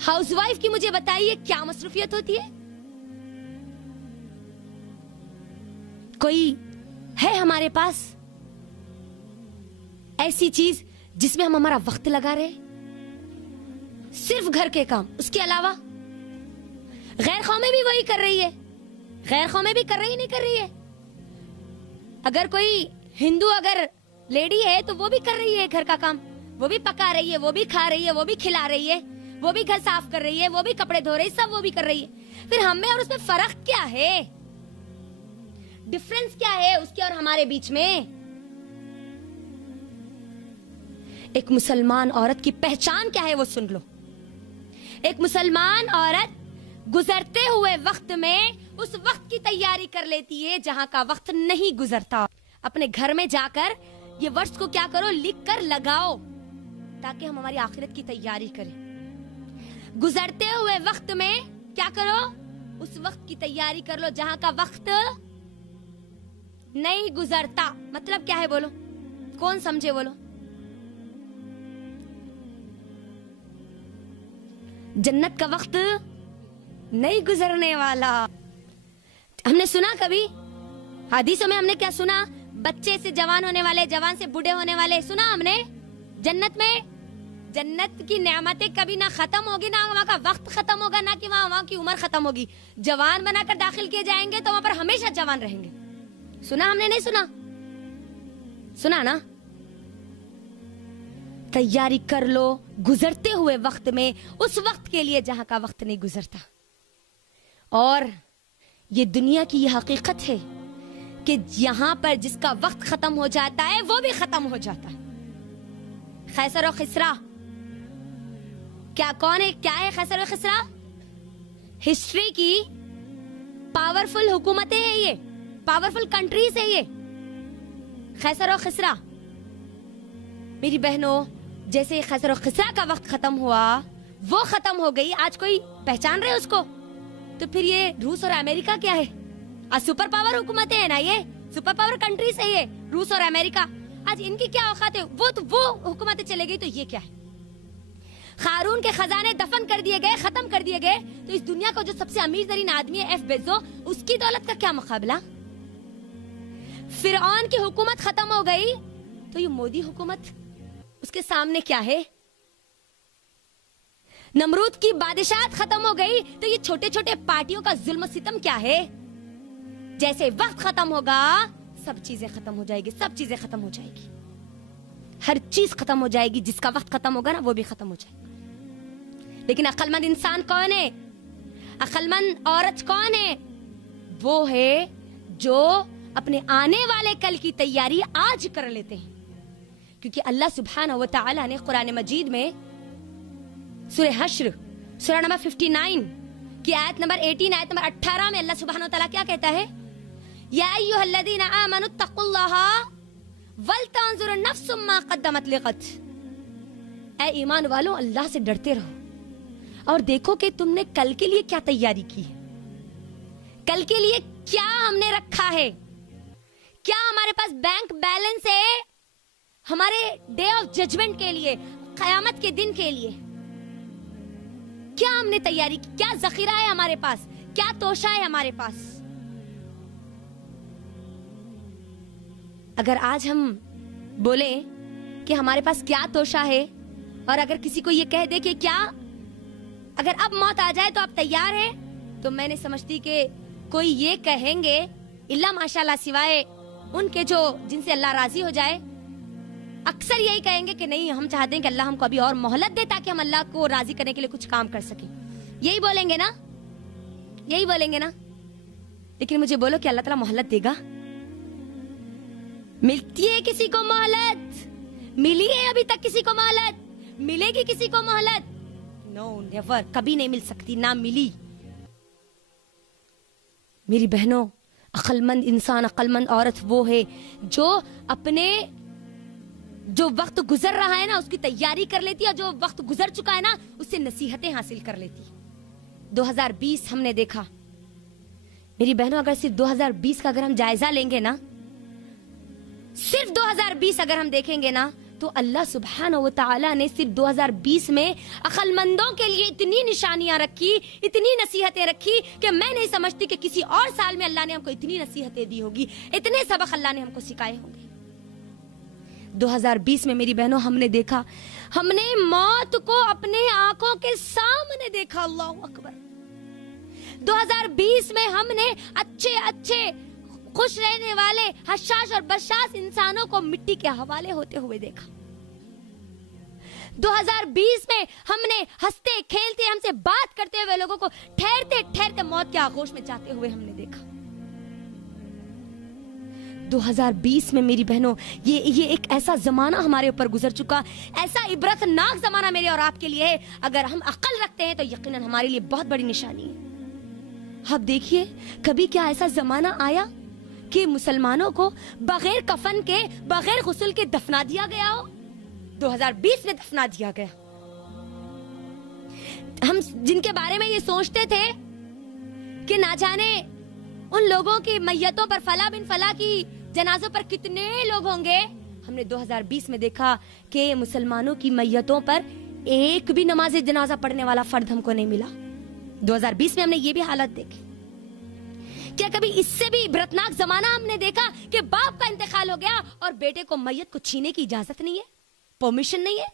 हाउसवाइफ की मुझे बताइए क्या मसरूफियत होती है? कोई है हमारे पास ऐसी चीज जिसमें हम हमारा वक्त लगा रहे? सिर्फ घर के काम, उसके अलावा गैर कौमें भी वही कर रही है, गैर कौमें भी कर रही नहीं कर रही है। अगर कोई हिंदू अगर लेडी है तो वो भी कर रही है घर का काम, वो भी पका रही है, वो भी खा रही है, वो भी खिला रही है, वो भी घर साफ कर रही है, वो भी कपड़े धो रही है, सब वो भी कर रही है। फिर हमें और उसमें फर्क क्या है? डिफरेंस क्या है उसके और हमारे बीच में? एक मुसलमान औरत की पहचान क्या है वो सुन लो। एक मुसलमान औरत गुजरते हुए वक्त में उस वक्त की तैयारी कर लेती है जहां का वक्त नहीं गुजरता। अपने घर में जाकर ये वर्ड्स को क्या करो, लिख कर लगाओ ताकि हम हमारी आखिरत की तैयारी करें। गुजरते हुए वक्त में क्या करो, उस वक्त की तैयारी कर लो जहां का वक्त नहीं गुजरता। मतलब क्या है बोलो, कौन समझे बोलो? जन्नत का वक्त नहीं गुजरने वाला। हमने सुना कभी हदीसों में, हमने क्या सुना? बच्चे से जवान होने वाले, जवान से बूढ़े होने वाले, सुना हमने? जन्नत में, जन्नत की नेमतें कभी ना खत्म होगी, ना वहाँ का वक्त खत्म होगा, ना कि वहाँ की उम्र खत्म होगी। जवान बनाकर दाखिल किए जाएंगे तो वहाँ पर हमेशा जवान रहेंगे। सुना हमने? नहीं सुना? सुना ना? तैयारी कर लो गुजरते हुए वक्त में, उस वक्त के लिए जहां का वक्त नहीं गुजरता। और ये दुनिया की ये हकीकत है कि यहां पर जिसका वक्त खत्म हो जाता है वो भी खत्म हो जाता है। खैसर और खिसरा क्या, कौन है, क्या है खैसर और खिसरा? हिस्ट्री की पावरफुल हुकूमतें हैं ये, पावरफुल कंट्रीज है ये खैसर और खिसरा। मेरी बहनों, जैसे खैसर और खिसरा का वक्त खत्म हुआ, वो खत्म हो गई, आज कोई पहचान रहे उसको? तो फिर ये रूस और अमेरिका क्या है? आज सुपर पावर हुकूमतें हैं ना, ये सुपर पावर कंट्रीज है ये रूस और अमेरिका। आज इनकी क्या औकात है? वो हुकूमतें चले गई तो ये क्या है? खारून के खजाने दफन कर दिए गए, खत्म कर दिए गए, तो इस दुनिया का जो सबसे अमीर तरीन आदमी है एफ बेजो, उसकी दौलत का क्या मुकाबला? फिरौन की हुकूमत खत्म हो गई तो ये मोदी हुकूमत उसके सामने क्या है? नमरूद की बादशाहत खत्म हो गई तो ये छोटे छोटे पार्टियों का जुल्म सितम क्या है? जैसे वक्त खत्म होगा सब चीजें खत्म हो जाएगी, सब चीजें खत्म हो जाएगी, हर चीज खत्म हो जाएगी। जिसका वक्त खत्म होगा ना वो भी खत्म हो जाएगा। लेकिन अक्लमंद इंसान कौन है? अक्लमंद औरत कौन है? वो है जो अपने आने वाले कल की तैयारी आज कर लेते हैं। क्योंकि अल्लाह सुब्हानहू व तआला ने कुरान मजीद में सूरह हश्र सूरह नंबर 59 की आयत नंबर 18, आयत नंबर 18 में अल्लाह सुब्हानहू व तआला क्या कहता है? या अय्युहल्लज़ीना आमनुत्तकुल्लाहा वलतंजुर नफ्सुम मा क़द्दमत लिग़द। ऐ ईमान वालों, अल्लाह से डरते रहो और देखो कि तुमने कल के लिए क्या तैयारी की है, कल के लिए क्या हमने रखा है, क्या हमारे पास बैंक बैलेंस है हमारे डे ऑफ जजमेंट के लिए, कयामत के दिन के लिए। क्या हमने तैयारी की, क्या जखीरा है हमारे पास, क्या तोशा है हमारे पास। अगर आज हम बोले कि हमारे पास क्या तोशा है, और अगर किसी को ये कह दे कि क्या अगर अब मौत आ जाए तो आप तैयार हैं, तो मैंने समझती कि कोई ये कहेंगे इल्ला माशाल्लाह, सिवाय उनके जो जिनसे अल्लाह राजी हो जाए, अक्सर यही कहेंगे कि नहीं, हम चाहते हैं कि अल्लाह हमको अभी और मोहलत दे ताकि हम अल्लाह को राजी करने के लिए कुछ काम कर सके। यही बोलेंगे ना, यही बोलेंगे ना। लेकिन मुझे बोलो कि अल्लाह ताला मोहलत देगा? मिलती है किसी को मोहलत? मिली है अभी तक किसी को मोहलत? मिलेगी किसी को मोहलत? नो, नेवर, कभी नहीं मिल सकती, ना मिली। मेरी बहनों, अक्लमंद इंसान, अक्लमंद औरत वो है जो अपने जो वक्त गुजर रहा है ना उसकी तैयारी कर लेती है, और जो वक्त गुजर चुका है ना उससे नसीहतें हासिल कर लेती है। 2020 हमने देखा मेरी बहनों, अगर सिर्फ 2020 का अगर हम जायजा लेंगे ना, सिर्फ 2020 अगर हम देखेंगे ना, तो अल्लाह सुब्हानहू व तआला ने सिर्फ 2020 में अक्लमंदों के लिए इतनी निशानियां रखी, इतनी नसीहतें रखी कि मैं नहीं समझती कि किसी और साल में अल्लाह ने हमको इतनी नसीहतें दी होगी, इतने सबक अल्लाह ने हमको सिखाए होंगे। 2020 में मेरी बहनों हमने देखा, हमने मौत को अपने आंखों के सामने देखा। अल्लाह अकबर। 2020 में हमने अच्छे अच्छे खुश रहने वाले हशाश और बशाश इंसानों को मिट्टी के हवाले होते हुए देखा। 2020 में हमने हंसते खेलते हमसे बात करते हुए लोगों को ठहरते ठहरते मौत के आगोश में जाते हुए हमने देखा। 2020 में मेरी बहनों ये एक ऐसा जमाना हमारे ऊपर गुजर चुका, ऐसा इबरतनाक जमाना मेरे और आपके लिए है। अगर हम अक्ल रखते हैं तो यकीनन हमारे लिए बहुत बड़ी निशानी है। अब देखिए, कभी क्या ऐसा जमाना आया कि मुसलमानों को बगैर कफन के, बगैर गुस्ल के दफना दिया गया हो? 2020 में दफना दिया गया। हम जिनके बारे में ये सोचते थे कि ना जाने उन लोगों की मैयतों पर, फला बिन फला की जनाजों पर कितने लोग होंगे, हमने 2020 में देखा कि मुसलमानों की मैयतों पर एक भी नमाज जनाजा पढ़ने वाला फर्द हमको नहीं मिला। 2020 में हमने ये भी हालत देखी। क्या कभी इससे भी इबरतनाक जमाना हमने देखा कि बाप का इंतकाल हो गया और बेटे को मैयत को छीने की इजाजत नहीं है, परमिशन नहीं है?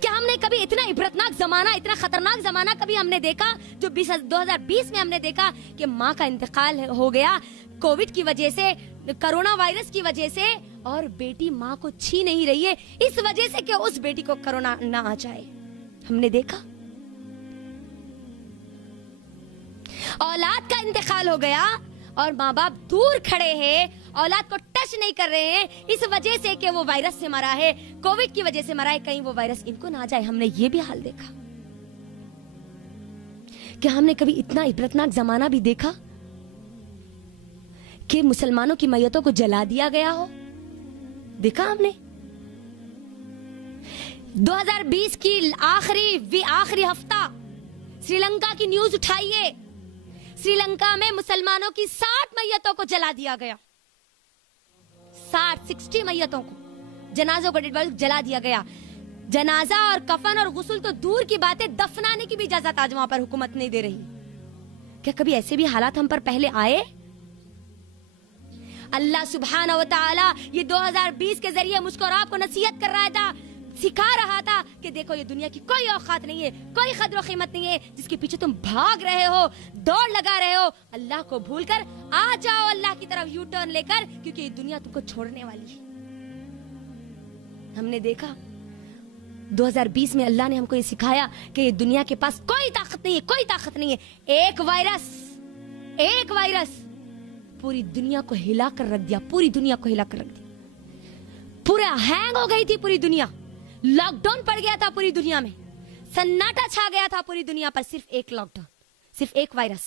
क्या हमने कभी इतना इबरतनाक जमाना, इतना खतरनाक जमाना कभी हमने देखा जो 2020 में हमने देखा कि माँ का इंतकाल हो गया कोविड की वजह से, कोरोना वायरस की वजह से, और बेटी माँ को छीन नहीं रही है इस वजह से कि उस बेटी को कोरोना ना आ जाए? हमने देखा। औलाद का इंतकाल हो गया और माँ बाप दूर खड़े हैं, औलाद को टच नहीं कर रहे हैं इस वजह से कि वो वायरस से मरा है, कोविड की वजह से मरा है, कहीं वो वायरस इनको ना जाए। हमने ये भी हाल देखा। क्या हमने कभी इतना इबरतनाक जमाना भी देखा कि मुसलमानों की मैयतों को जला दिया गया हो? देखा हमने? 2020 की आखिरी हफ्ता श्रीलंका की न्यूज उठाइए। श्रीलंका में मुसलमानों की 60 मैयतों को जला दिया गया। 60 मैयतों को, जनाजों को जला दिया गया। जनाजा और कफन और गुस्ल तो दूर की बातें, दफनाने की भी इजाजत आज वहां पर हुकूमत नहीं दे रही। क्या कभी ऐसे भी हालात हम पर पहले आए? अल्लाह सुब्हानहू व तआला ये 2020 के जरिए मुझको और आपको नसीहत कर रहा था, सिखा रहा था कि देखो ये दुनिया की कोई औकात नहीं है, कोई कद्र कीमत नहीं है जिसके पीछे तुम भाग रहे हो, दौड़ लगा रहे हो। अल्लाह को भूलकर आ जाओ अल्लाह की तरफ यू टर्न लेकर, क्योंकि ये दुनिया तुमको छोड़ने वाली है। हमने देखा 2020 में अल्लाह ने हमको ये सिखाया कि ये दुनिया के पास कोई ताकत नहीं है, कोई ताकत नहीं है। एक वायरस पूरी दुनिया को हिला कर रख दिया, पूरी दुनिया को हिला कर रख दिया। पूरा हैंग हो गई थी पूरी दुनिया, लॉकडाउन पड़ गया था पूरी दुनिया में, सन्नाटा छा गया था पूरी दुनिया पर। सिर्फ एक लॉकडाउन, सिर्फ एक वायरस।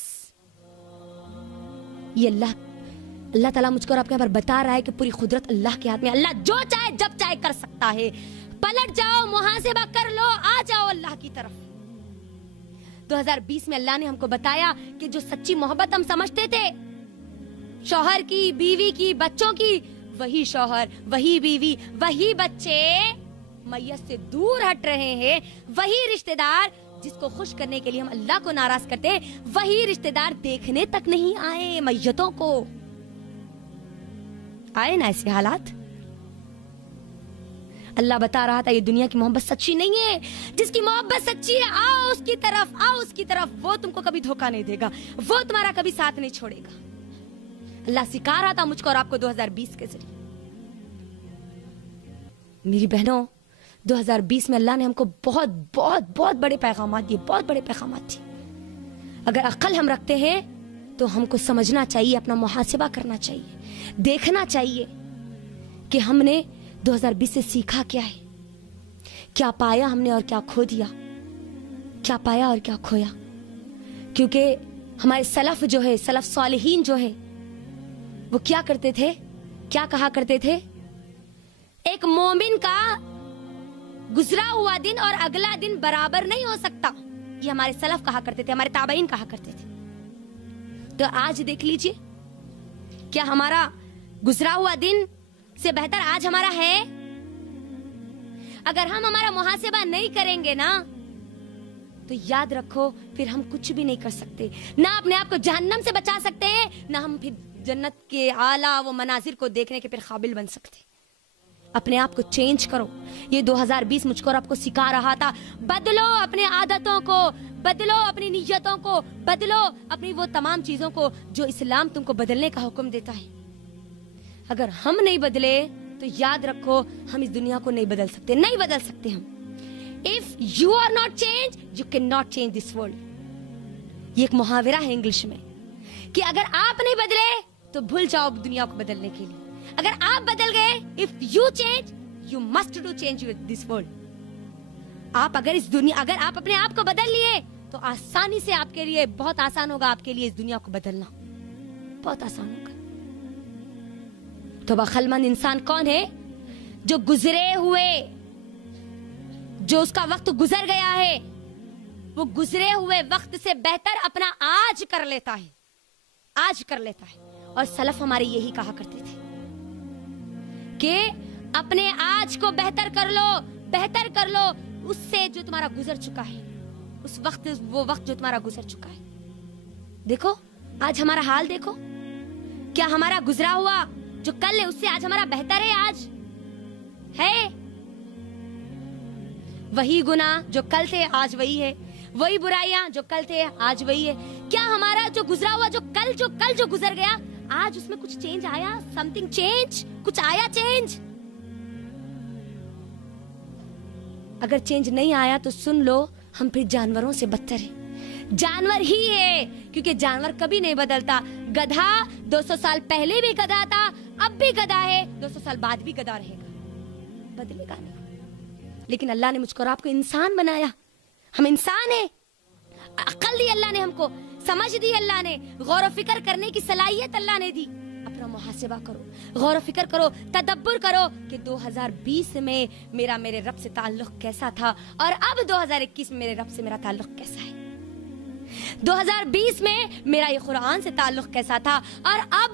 ये अल्लाह ताला मुझको और आपके यहाँ पर बता रहा है कि पूरी कुदरत अल्लाह के हाथ में। अल्लाह जो चाहे जब चाहे कर सकता है। पलट जाओ, मुहासिबा कर लो, आ जाओ अल्लाह की तरफ। 2020 में अल्लाह ने हमको बताया कि जो सच्ची मोहब्बत हम समझते थे, शौहर की, बीवी की, बच्चों की, वही शौहर, वही बीवी, वही बच्चे मैयत से दूर हट रहे हैं। वही रिश्तेदार जिसको खुश करने के लिए हम अल्लाह को नाराज करते हैं, वही रिश्तेदार देखने तक नहीं आए मैयतों को। आए ना ऐसे हालात। अल्लाह बता रहा था ये दुनिया की मोहब्बत सच्ची नहीं है। जिसकी मोहब्बत सच्ची है, आओ उसकी तरफ, आओ उसकी तरफ। वो तुमको कभी धोखा नहीं देगा, वो तुम्हारा कभी साथ नहीं छोड़ेगा। अल्लाह सिखा रहा था मुझको और आपको 2020 के जरिए। मेरी बहनों, 2020 में अल्लाह ने हमको बहुत बहुत बहुत बड़े पैगाम दिए, बहुत बड़े पैगाम दिए। अगर अक्ल हम रखते हैं तो हमको समझना चाहिए, अपना मुहासिबा करना चाहिए, देखना चाहिए कि हमने 2020 से सीखा क्या है, क्या पाया हमने और क्या खो दिया, क्या पाया और क्या खोया। क्योंकि हमारे सलफ जो है, सलफ सालिहीन जो है, वो क्या करते थे, क्या कहा करते थे, एक मोमिन का गुजरा हुआ दिन और अगला दिन बराबर नहीं हो सकता। ये हमारे सलफ कहा करते थे, हमारे ताबईन कहा करते थे। तो आज देख लीजिए, क्या हमारा गुजरा हुआ दिन से बेहतर आज हमारा है? अगर हम हमारा मुहासिबा नहीं करेंगे ना, तो याद रखो फिर हम कुछ भी नहीं कर सकते। ना अपने आप को जहन्नम से बचा सकते हैं, ना हम फिर जन्नत के आला वो मनाजिर को देखने के फिर काबिल बन सकते। अपने आप को चेंज करो। ये 2020 मुझको और आपको सिखा रहा था, बदलो अपने आदतों को, बदलो अपनी नियतों को, बदलो अपनी वो तमाम चीजों को जो इस्लाम तुमको बदलने का हुक्म देता है। अगर हम नहीं बदले तो याद रखो हम इस दुनिया को नहीं बदल सकते, नहीं बदल सकते हम। If you are not change, you can not change this world. ये एक मुहावरा है इंग्लिश में कि अगर आप नहीं बदले तो भूल जाओ दुनिया को बदलने के लिए। अगर आप बदल गए, if you change, you must do change this world. आप अगर इस दुनिया, अगर आप अपने आप को बदल लिए तो आसानी से आपके लिए, बहुत आसान होगा आपके लिए इस दुनिया को बदलना, बहुत आसान होगा। तो अक्लमंद इंसान कौन है? जो गुजरे हुए, जो उसका वक्त गुजर गया है, वो गुजरे हुए वक्त से बेहतर अपना आज कर लेता है, आज कर लेता है। और सलफ हमारे यही कहा करते थे कि अपने आज को बेहतर कर लो, बेहतर कर लो उससे जो तुम्हारा गुजर चुका है, उस वक्त, वो वक्त जो तुम्हारा गुजर चुका है। देखो आज हमारा हाल देखो, क्या हमारा गुजरा हुआ जो कल है उससे आज हमारा बेहतर है? आज है वही गुनाह जो कल थे आज वही है, वही बुराइयां जो कल थे आज वही है। क्या हमारा जो गुजरा हुआ, जो कल जो गुजर गया, आज उसमें कुछ चेंज आया? समथिंग चेंज, कुछ आया चेंज? अगर चेंज नहीं आया तो सुन लो, हम फिर जानवरों से बदतर हैं। जानवर ही है, क्योंकि जानवर कभी नहीं बदलता। गधा 200 साल पहले भी गधा था, अब भी गधा है, 200 साल बाद भी गधा रहेगा, बदलेगा नहीं। लेकिन अल्लाह ने मुझको और आपको इंसान बनाया, हम इंसान हैं। अक्ल दी अल्लाह ने हमको, समझ दी अल्लाह ने, गौर व फिक्र करने की सलाहियत अल्लाह ने दी। अपना मुहासिबा करो, गौर व फिक्र करो, तदब्बुर करो कि 2020 में मेरा मेरे रब से ताल्लुक कैसा था और अब 2021 में मेरे रब से मेरा ताल्लुक कैसा है। 2020 में मेरा ये कुरान से ताल्लुक कैसा था और अब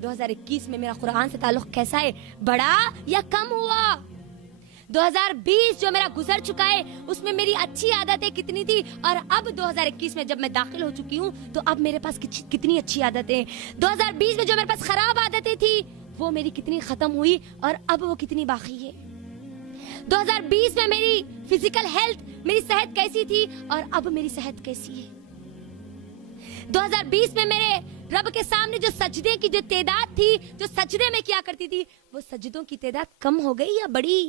2021 में मेरा कुरान से ताल्लुक कैसा है, बढ़ा या कम हुआ। 2020 जो मेरा गुजर चुका है उसमें मेरी अच्छी आदतें कितनी थी और अब 2021 में जब मैं दाखिल हो चुकी हूँ तो अब मेरे पास कितनी अच्छी आदतें। 2020 में जो मेरे पास खराब आदतें थी वो मेरी कितनी खत्म हुई और अब वो कितनी बाकी है। 2020 में मेरी फिजिकल हेल्थ, मेरी सेहत कैसी थी और अब मेरी सेहत कैसी है। 2020 में मेरे रब के सामने जो सजदे की जो तादाद थी, जो सजदे में किया करती थी, वो सजदों की तादाद कम हो गई या बढ़ी।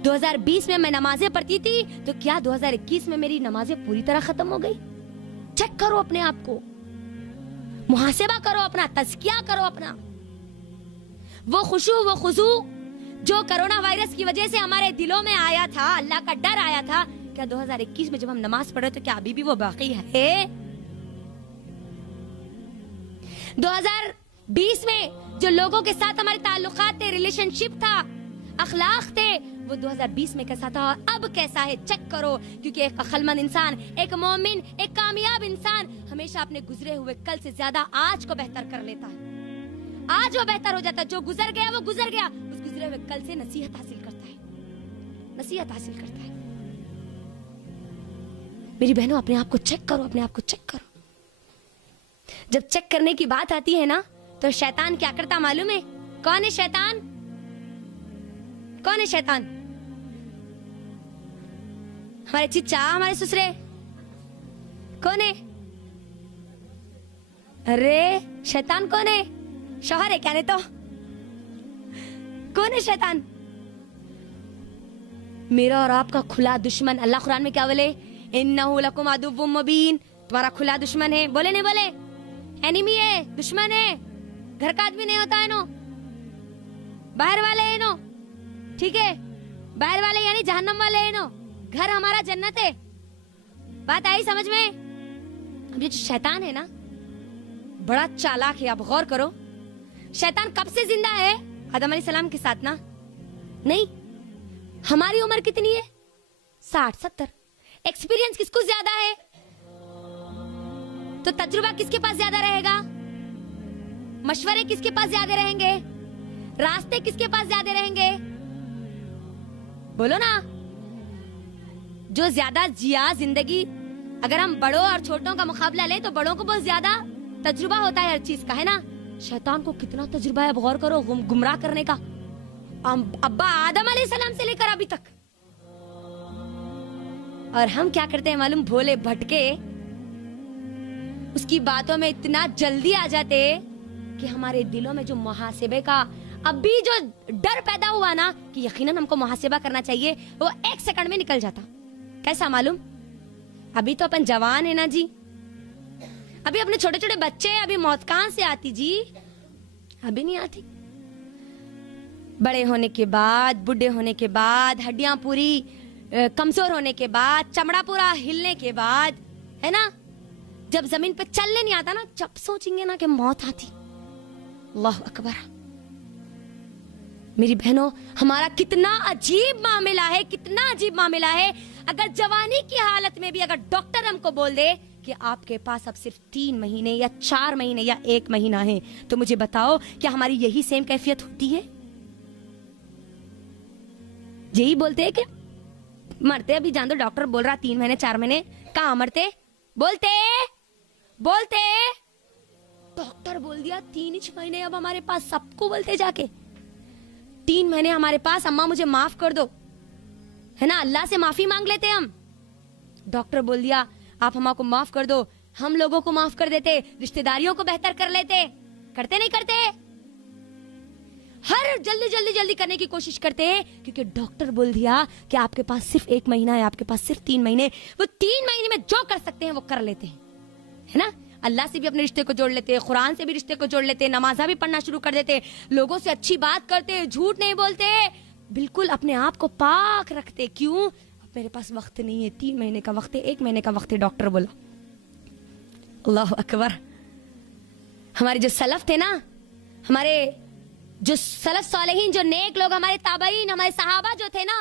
2020 में मैं नमाजें पढ़ती थी तो क्या 2021 में मेरी नमाजें पूरी तरह खत्म हो गई? चेक करो अपने आप को, मुहासिबा करो अपना, तज़किया करो अपना। वो खुशू, वो खुजू जो कोरोना वायरस की वजह से हमारे दिलों में आया था, अल्लाह का डर आया था, क्या 2021 में जब हम नमाज पढ़े तो क्या अभी भी वो बाकी है? 2020 में जो लोगों के साथ हमारे ताल्लुकात थे, रिलेशनशिप था, अखलाक थे वो 2020 में कैसा था और अब कैसा है चेक करो, क्योंकि एक अक्लमंद इंसान, एक मोमिन, एक कामयाब इंसान हमेशा अपने गुजरे हुए कल से ज्यादा आज को बेहतर कर लेता है। आज वो बेहतर हो जाता है, जो गुजर गया वो गुजर गया, उस गुजरे हुए कल से नसीहत हासिल करता है, नसीहत हासिल करता है। मेरी बहनों, अपने आप को चेक करो, अपने आप को चेक करो। जब चेक करने की बात आती है ना, तो शैतान क्या करता मालूम है? कौन है शैतान? कौन है शैतान? हमारे चिच्चा, हमारे ससुरे, कौन है? अरे शैतान कौन है? शौहर है क्या? नहीं तो कौन है शैतान? मेरा और आपका खुला दुश्मन। अल्लाह कुरान में क्या बोले? इन्नहु लकुम अदुव्वुम मुबीन, तुम्हारा खुला दुश्मन है। बोले नहीं बोले? एनिमी है, दुश्मन है, घर का आदमी नहीं होता है नो, बाहर वाले है नो, ठीक है? बाहर वाले यानी जहन्नम वाले है नो, घर हमारा जन्नत है। बात आई समझ में? अब ये जो शैतान है ना, बड़ा चालाक है। आप गौर करो, शैतान कब से जिंदा है? आदम अलैहिस्सलाम के साथ ना? नहीं, हमारी उम्र कितनी है? 60-70। एक्सपीरियंस किसको ज्यादा है? तो तजुर्बा किसके पास ज्यादा रहेगा? मशवरे किसके पास ज्यादा रहेंगे? रास्ते किसके पास ज्यादा रहेंगे? बोलो ना। जो ज्यादा जिया जिंदगी, अगर हम बड़ों और छोटों का मुकाबला लें तो बड़ों को बहुत ज्यादा तजुर्बा होता है हर चीज का, है ना? शैतान को कितना तजुर्बा है, गौर करो, गुमराह करने का। अब्बा आदम अलैहिस्सलाम से लेकर अभी तक। और हम क्या करते हैं मालूम? भोले भटके उसकी बातों में इतना जल्दी आ जाते कि हमारे दिलों में जो मुहासिबे का अभी जो डर पैदा हुआ ना कि यकीनन हमको मुहासिबा करना चाहिए, वो 1 सेकंड में निकल जाता। कैसा मालूम? अभी तो अपन जवान है ना जी, अभी अपने छोटे छोटे बच्चे, अभी मौत कहां से आती जी? अभी नहीं आती। बड़े होने के बाद, बूढ़े होने के बाद, हड्डियां पूरी कमजोर होने के बाद, चमड़ा पूरा हिलने के बाद, है ना, जब जमीन पे चलने नहीं आता ना, जब सोचेंगे ना कि मौत आती। अल्लाह अकबर। मेरी बहनों, हमारा कितना अजीब मामला है, कितना अजीब मामला है। अगर जवानी की हालत में भी अगर डॉक्टर हमको बोल दे कि आपके पास अब सिर्फ 3 महीने या 4 महीने या 1 महीना है, तो मुझे बताओ क्या हमारी यही सेम कैफियत होती है? यही बोलते हैं कि मरते अभी जान दो, डॉक्टर बोल रहा 3 महीने 4 महीने, कहाँ मरते? बोलते बोलते डॉक्टर बोल दिया 3 महीने अब हमारे पास, सबको बोलते जाके 3 महीने हमारे पास, अम्मा मुझे माफ कर दो, है ना? अल्लाह से माफी मांग लेते हम। डॉक्टर बोल दिया आप अम्मा को माफ कर दो, हम लोगों को माफ कर देते, रिश्तेदारियों को बेहतर कर लेते। करते नहीं करते? हर जल्दी जल्दी जल्दी करने की कोशिश करते हैं, क्योंकि डॉक्टर बोल दिया कि आपके पास सिर्फ 1 महीना है, आपके पास सिर्फ 3 महीने। वो 3 महीने में जो कर सकते हैं वो कर लेते हैं, है ना? अल्लाह से भी अपने रिश्ते को जोड़ लेते, कुरान से भी रिश्ते को जोड़ लेते, नमाज़ा भी पढ़ना शुरू कर देते, लोगों से अच्छी बात करते, झूठ नहीं बोलते, बिल्कुल अपने आप को पाक रखते। क्यों? अब मेरे पास वक्त नहीं है, 3 महीने का वक्त है, 1 महीने का वक्त है, डॉक्टर बोला। अल्लाह अकबर। हमारे जो सलफ थे ना, हमारे जो सलफ सालेहीन, जो नेक लोग, हमारे ताबईन, हमारे सहाबा जो थे ना,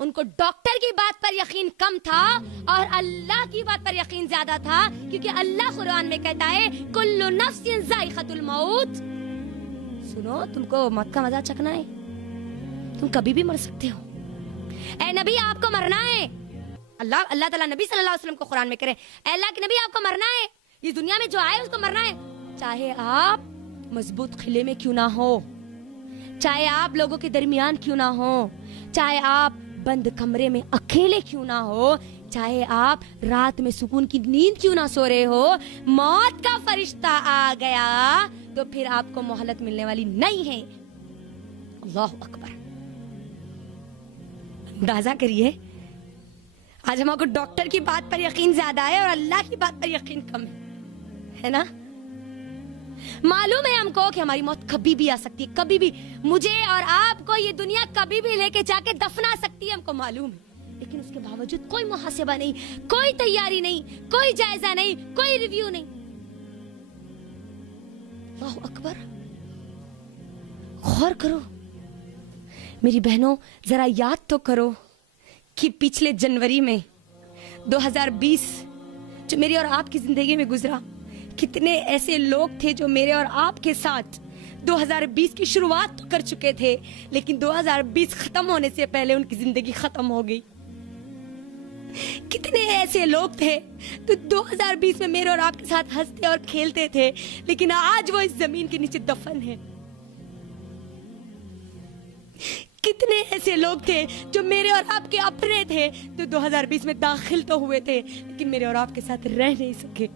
उनको डॉक्टर की बात पर यकीन कम था और अल्लाह की बात पर यकीन ज्यादा था, क्योंकि अल्लाह कुरान में कहता है कुल्लु नफ्सिन ज़ाइक़तुल मौत। सुनो, तुमको मौत का मजा चखना है, तुम कभी भी मर सकते हो। ए नबी, आपको मरना है। अल्लाह ताला नबी सल्लल्लाहु अलैहि वसल्लम को कुरान में करे, अल्लाह के नबी आपको मरना है, इस दुनिया में जो आए उसको मरना है, चाहे आप मजबूत किले में क्यों ना हो, चाहे आप लोगों के दरमियान क्यों ना हो, चाहे आप बंद कमरे में अकेले क्यों ना हो, चाहे आप रात में सुकून की नींद क्यों ना सो रहे हो, मौत का फरिश्ता आ गया तो फिर आपको मोहलत मिलने वाली नहीं है। अल्लाह अकबर। अंदाजा करिए, आज हमको डॉक्टर की बात पर यकीन ज्यादा है और अल्लाह की बात पर यकीन कम है ना? मालूम है हमको कि हमारी मौत कभी भी आ सकती है, कभी भी। मुझे और आपको ये दुनिया कभी भी लेके जाके दफना सकती है, हमको मालूम है, लेकिन उसके बावजूद कोई मुहासिबा नहीं, कोई तैयारी नहीं, कोई जायजा नहीं, कोई रिव्यू नहीं। अल्लाह अकबर। गौर करो, मेरी बहनों, जरा याद तो करो कि पिछले जनवरी में 2020 जो मेरी और आपकी जिंदगी में गुजरा, कितने ऐसे लोग थे जो मेरे और आपके साथ 2020 की शुरुआत तो कर चुके थे, लेकिन 2020 खत्म होने से पहले उनकी जिंदगी खत्म हो गई। कितने ऐसे लोग थे तो 2020 में मेरे और आपके साथ हंसते और खेलते थे, लेकिन आज वो इस जमीन के नीचे दफन है। कितने ऐसे लोग थे जो मेरे और आपके अपने थे, तो 2020 में दाखिल तो हुए थे लेकिन मेरे और आपके साथ रह नहीं सके।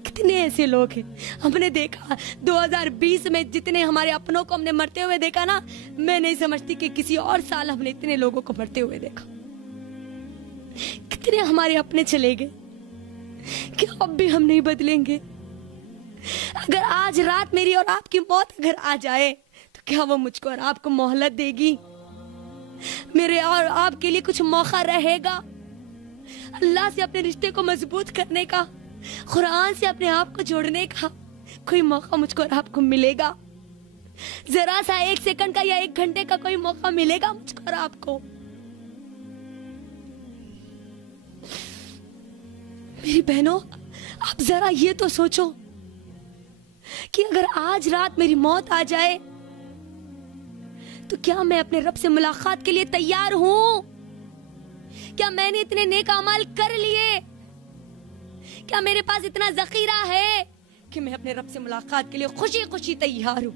कितने ऐसे लोग हैं हमने देखा 2020 में, जितने हमारे अपनों को हमने मरते हुए देखा ना, मैं नहीं समझती कि किसी और साल हमने इतने लोगों को मरते हुए देखा। कितने हमारे अपने चले गए, क्या अब भी हम नहीं बदलेंगे? अगर आज रात मेरी और आपकी मौत अगर आ जाए तो क्या वो मुझको और आपको मोहलत देगी? मेरे और आपके लिए कुछ मौका रहेगा अल्लाह से अपने रिश्ते को मजबूत करने का, कुरान से अपने आप को जोड़ने का? कोई मौका मुझको और आपको मिलेगा? जरा सा 1 सेकंड का या 1 घंटे का कोई मौका मिलेगा मुझको और आपको? मेरी बहनों, आप जरा ये तो सोचो कि अगर आज रात मेरी मौत आ जाए तो क्या मैं अपने रब से मुलाकात के लिए तैयार हूं? क्या मैंने इतने नेक अमाल कर लिए? क्या मेरे पास इतना जखीरा है कि मैं अपने रब से मुलाकात के लिए खुशी खुशी तैयार हूं?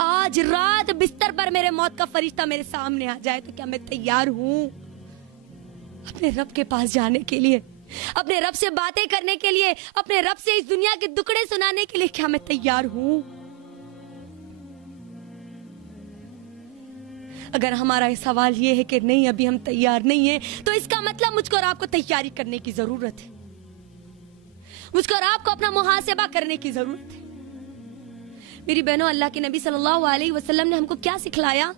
आज रात बिस्तर पर मेरे मौत का फरिश्ता मेरे सामने आ जाए तो क्या मैं तैयार हूं अपने रब के पास जाने के लिए, अपने रब से बातें करने के लिए, अपने रब से इस दुनिया के दुखड़े सुनाने के लिए? क्या मैं तैयार हूं? अगर हमारा सवाल ये है कि नहीं, अभी हम तैयार नहीं है, तो इसका मतलब मुझको और आपको तैयारी करने की जरूरत है। मुझको और आपको अपना मुहासिबा करने की जरूरत है। मेरी बहनों, अल्लाह के नबी सल्लल्लाहु अलैहि वसल्लम ने हमको क्या सिखलाया?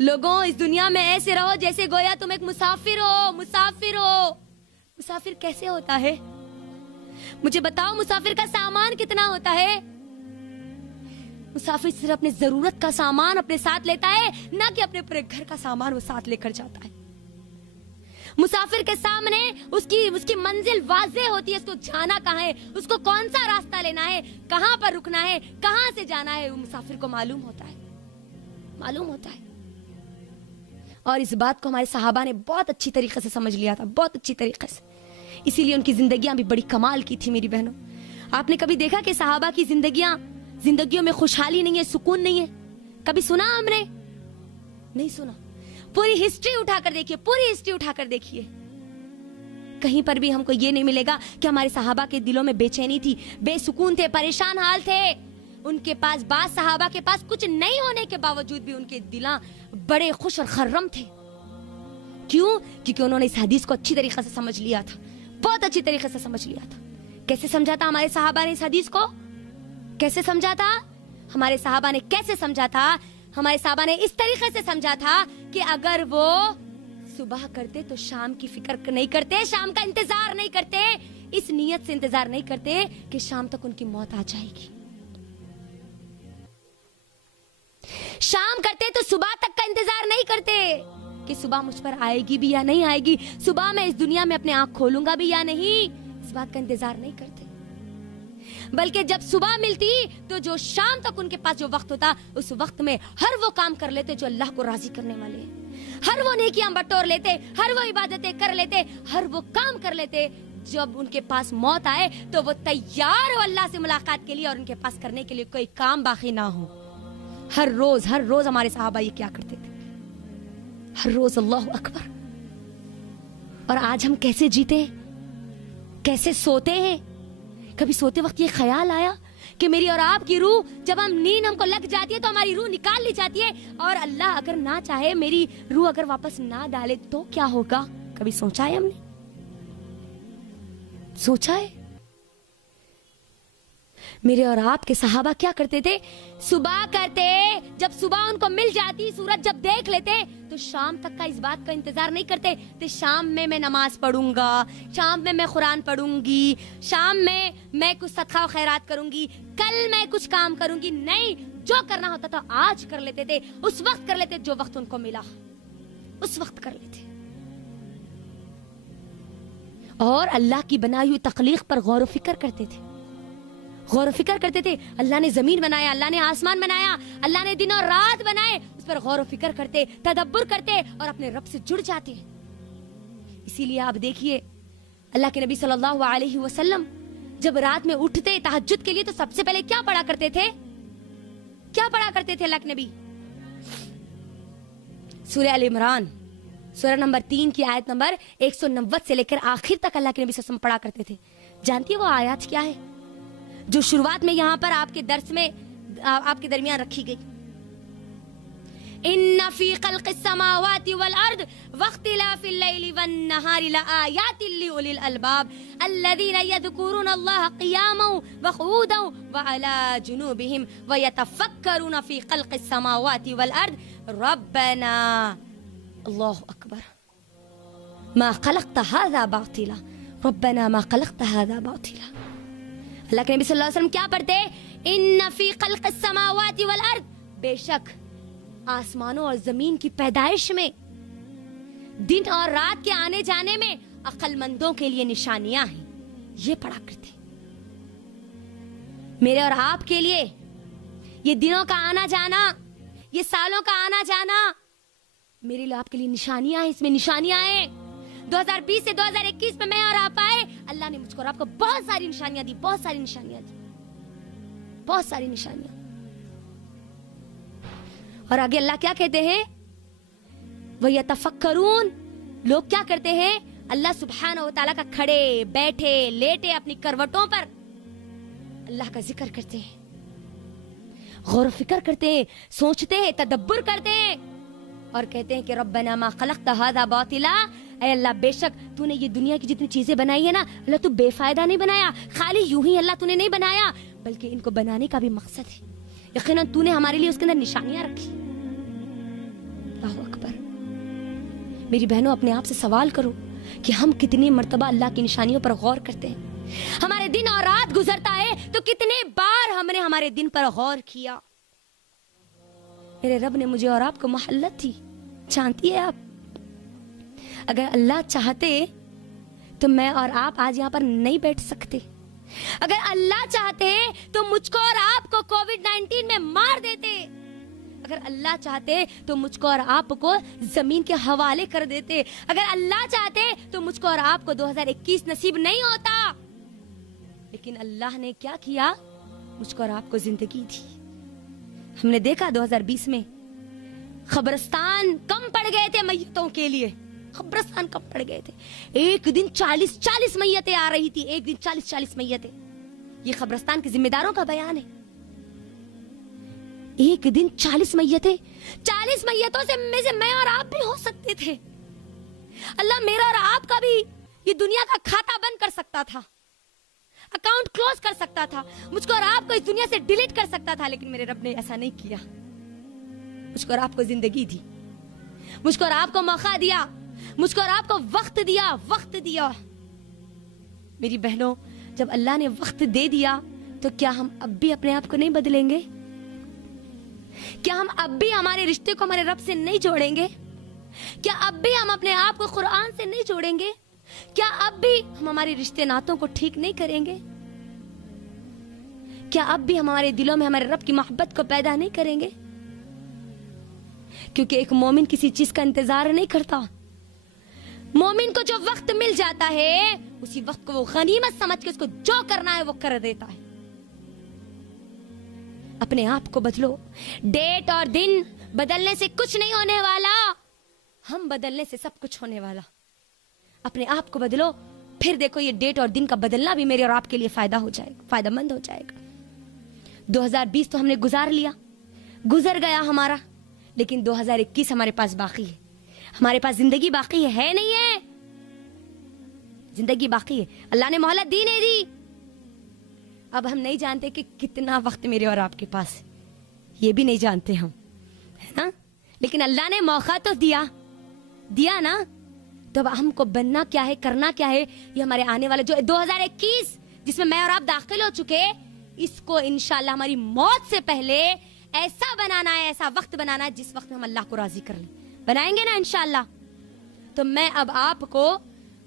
लोगों, इस दुनिया में ऐसे रहो जैसे गोया तुम एक मुसाफिर हो। मुसाफिर हो। मुसाफिर कैसे होता है? मुझे बताओ, मुसाफिर का सामान कितना होता है? मुसाफिर सिर्फ अपने जरूरत का सामान अपने साथ लेता है, ना कि अपने पूरे घर का सामान वो साथ लेकर जाता है। मुसाफिर के सामने उसकी मंजिल वाज़ेह होती है, उसको जाना कहाँ है, उसको कौन सा रास्ता लेना है, कहाँ पर रुकना है, कहाँ से जाना है, वो मुसाफिर को मालूम होता है। मालूम होता है। और इस बात को हमारे सहाबा ने बहुत अच्छी तरीके से समझ लिया था, बहुत अच्छी तरीके से। इसीलिए उनकी जिंदगियां भी बड़ी कमाल की थी। मेरी बहनों, आपने कभी देखा कि सहाबा की जिंदगियों में खुशहाली नहीं है, सुकून नहीं है? कभी सुना हमने? नहीं सुना। पूरी हिस्ट्री उठाकर देखिए, पूरी हिस्ट्री उठाकर देखिए, कहीं पर भी हमको ये नहीं मिलेगा कि हमारे सहाबा के दिलों में बेचैनी थी, बेसुकून थे, परेशान हाल थे। उनके पास, बाद सहाबा के पास कुछ नहीं होने के बावजूद भी उनके दिला बड़े खुश और खर्रम थे। क्यों? क्योंकि उन्होंने इस हदीस को अच्छी तरीके से समझ लिया था, बहुत अच्छी तरीके से समझ लिया था। कैसे समझा था हमारे सहाबा ने इस हदीस को? कैसे समझा था हमारे सहाबा ने? कैसे समझा था हमारे सहाबा ने? इस तरीके से समझा था कि अगर वो सुबह करते तो शाम की फिक्र नहीं करते, शाम का इंतजार नहीं करते, इस नियत से इंतजार नहीं करते कि शाम तक उनकी मौत आ जाएगी। शाम करते तो सुबह तक का इंतजार नहीं करते कि सुबह मुझ पर आएगी भी या नहीं आएगी, सुबह मैं इस दुनिया में अपने आंख खोलूंगा भी या नहीं, इस बात का इंतजार नहीं करते। बल्कि जब सुबह मिलती तो जो शाम तक उनके पास जो वक्त होता, उस वक्त में हर वो काम कर लेते जो अल्लाह को राजी करने वाले हैं, हर वो नेकियां बटोर लेते, हर वो इबादतें कर लेते, हर वो काम कर लेते। जब उनके पास मौत आए तो वो तैयार हो अल्लाह से मुलाकात के लिए, और उनके पास करने के लिए कोई काम बाकी ना हो। हर रोज हमारे सहाबा ये क्या करते थे, हर रोज। अल्लाह अकबर। और आज हम कैसे जीते, कैसे सोते हैं? कभी सोते वक्त ये ख्याल आया कि मेरी और आपकी रूह, जब हम नींद हमको लग जाती है तो हमारी रूह निकाल ली जाती है, और अल्लाह अगर ना चाहे मेरी रूह अगर वापस ना डाले तो क्या होगा? कभी सोचा है हमने? सोचा है? मेरे और आपके सहाबा क्या करते थे? सुबह करते, जब सुबह उनको मिल जाती, सूरज जब देख लेते तो शाम तक का इस बात का इंतजार नहीं करते तो शाम में मैं नमाज पढ़ूंगा, शाम में मैं कुरान पढ़ूंगी, शाम में मैं कुछ सदका और खैरात करूंगी, कल मैं कुछ काम करूंगी। नहीं, जो करना होता था आज कर लेते थे, उस वक्त कर लेते, जो वक्त उनको मिला उस वक्त कर लेते। और अल्लाह की बनाई हुई तख्लीक पर गौर फिक्र करते थे, गौर फिक्र करते थे। अल्लाह ने जमीन बनाया, अल्लाह ने आसमान बनाया, अल्लाह ने दिन और रात बनाए, उस पर गौर फिक्र करते, तदब्बुर करते और अपने रब से जुड़ जाते। इसीलिए आप देखिए अल्लाह के नबी सल्लल्लाहु अलैहि वसल्लम जब रात में उठते तहज्जुद के लिए तो सबसे पहले क्या पढ़ा करते थे? क्या पढ़ा करते थे अल्लाह के नबी? सूरह अल इमरान सूरह नंबर 3 की आयत नंबर 190 से लेकर आखिर तक अल्लाह के नबी सल्लल्लाहु अलैहि वसल्लम पढ़ा करते थे। जानती है वो आयत क्या है जो शुरुआत में यहाँ पर आपके दर्स में आपके दरमियान रखी गई? इन्ना फी खल्क़िस समावाति वल अर्द वख्तिलाफिल लैलि वन नहारि लआयातिल लिउलिल अलबाब अल्लज़ीना यज़कुरुना अल्लाह क़ियामन व क़ुऊदन व अला जुनूबिहिम व यतफ़क्करूना फी खल्क़िस समावाति वल अर्द रब्बना अल्लाहु अकबर मा खलक़्त हाज़ा बातिला रब्बना मा खलक़्त हाज़ा बातिला। अल्लाह के नबी सल्लल्लाहु अलैहि वसल्लम क्या पढ़ते? इन्ना फी खल्क़िस समावाति वल अर्द, बेशक आसमानों और जमीन की पैदाइश में, दिन और रात के आने जाने में अक्लमंदों के लिए निशानियां हैं। ये पढ़ा करते। मेरे और आपके लिए ये दिनों का आना जाना, ये सालों का आना जाना मेरे लिए आपके लिए निशानियां हैं। इसमें निशानियां हैं। 2020 से 2021 में मैं और आप आए, अल्लाह ने मुझको और आपको बहुत सारी निशानियां दी, बहुत सारी निशानियां दी, बहुत सारी निशानियां। और आगे अल्लाह क्या कहते हैं? वह यतफक्करून, लोग क्या करते हैं? अल्लाह सुब्हानहू व तआला का खड़े बैठे लेटे अपनी करवटों पर अल्लाह का जिक्र करते हैं, गौर फिक्र करते हैं, सोचते हैं, तदब्बुर करते हैं और कहते हैं कि रब्बना मा खलक़्त हाज़ा बातिला, ऐ अल्लाह बेशक तूने ये दुनिया की जितनी चीजें बनाई है ना अल्लाह, तू बेफायदा नहीं बनाया, खाली यूं ही अल्लाह तूने नहीं बनाया, बल्कि इनको बनाने का भी मकसद है। यकीनन तूने हमारे लिए उसके अंदर निशानियां रखी। अल्लाहु अकबर। मेरी बहनों, अपने आप से सवाल करो कि हम कितनी मर्तबा अल्लाह की निशानियों पर गौर करते हैं। हमारे दिन और रात गुजरता है तो कितने बार हमने हमारे दिन पर गौर किया। मेरे रब ने मुझे और आपको मोहल्लत दी, जानती है आप? अगर अल्लाह चाहते तो मैं और आप आज यहाँ पर नहीं बैठ सकते। अगर अल्लाह चाहते तो मुझको और आपको कोविड-19 में मार देते। अगर अल्लाह चाहते तो मुझको और आपको जमीन के हवाले कर देते। अगर अल्लाह चाहते तो मुझको और आपको 2021 नसीब नहीं होता। लेकिन अल्लाह ने क्या किया? मुझको और आपको जिंदगी दी। हमने देखा 2020 में खबरस्तान कम पड़ गए थे मैयतों के लिए, खबरस्तान कम पड़ गए थे। एक दिन 40-40 मैयतें आ रही थी, एक दिन 40-40 मैयतें। ये खबरस्तान के जिम्मेदारों का बयान है। एक दिन 40 मैयतें, 40 मैयतों से मैं और आप भी हो सकते थे। अल्लाह मेरा और आपका भी ये दुनिया का खाता बंद कर सकता था, अकाउंट क्लोज कर सकता था, मुझको और आपको इस दुनिया से डिलीट कर सकता था। लेकिन मेरे रब ने ऐसा नहीं किया। मुझको और आपको जिंदगी दी, मुझको और आपको मौका दिया, मुझको और आपको वक्त दिया, वक्त दिया। मेरी बहनों, जब अल्लाह ने वक्त दे दिया तो क्या हम अब भी अपने आप को नहीं बदलेंगे? क्या हम अब भी हमारे रिश्ते को हमारे रब से नहीं जोड़ेंगे? क्या अब भी हम अपने आप को कुरान से नहीं जोड़ेंगे? क्या अब भी हम हमारे रिश्ते नातों को ठीक नहीं करेंगे? क्या अब भी हम हमारे दिलों में हमारे रब की मोहब्बत को पैदा नहीं करेंगे? क्योंकि एक मोमिन किसी चीज का इंतजार नहीं करता। मोमिन को जो वक्त मिल जाता है उसी वक्त को वो गनीमत समझ के उसको जो करना है वो कर देता है। अपने आप को बदलो। डेट और दिन बदलने से कुछ नहीं होने वाला, हम बदलने से सब कुछ होने वाला। अपने आप को बदलो, फिर देखो ये डेट और दिन का बदलना भी मेरे और आपके लिए फायदा हो जाएगा, फायदेमंद हो जाएगा। 2020 तो हमने गुजार लिया, गुजर गया हमारा, लेकिन 2021 हमारे पास बाकी है। हमारे पास जिंदगी बाकी है नहीं है? जिंदगी बाकी है। अल्लाह ने मोहलत दी नहीं दी? अब हम नहीं जानते कि कितना वक्त मेरे और आपके पास है, ये भी नहीं जानते हम, है ना? लेकिन अल्लाह ने मौका तो दिया ना। तो अब हमको बनना क्या है, करना क्या है, ये हमारे आने वाले जो 2021 जिसमें मैं और आप दाखिल हो चुके, इसको इंशाल्लाह हमारी मौत से पहले ऐसा बनाना है, ऐसा वक्त बनाना है जिस वक्त में हम अल्लाह को राजी कर लें। बनाएंगे ना इंशाअल्लाह। तो मैं अब आपको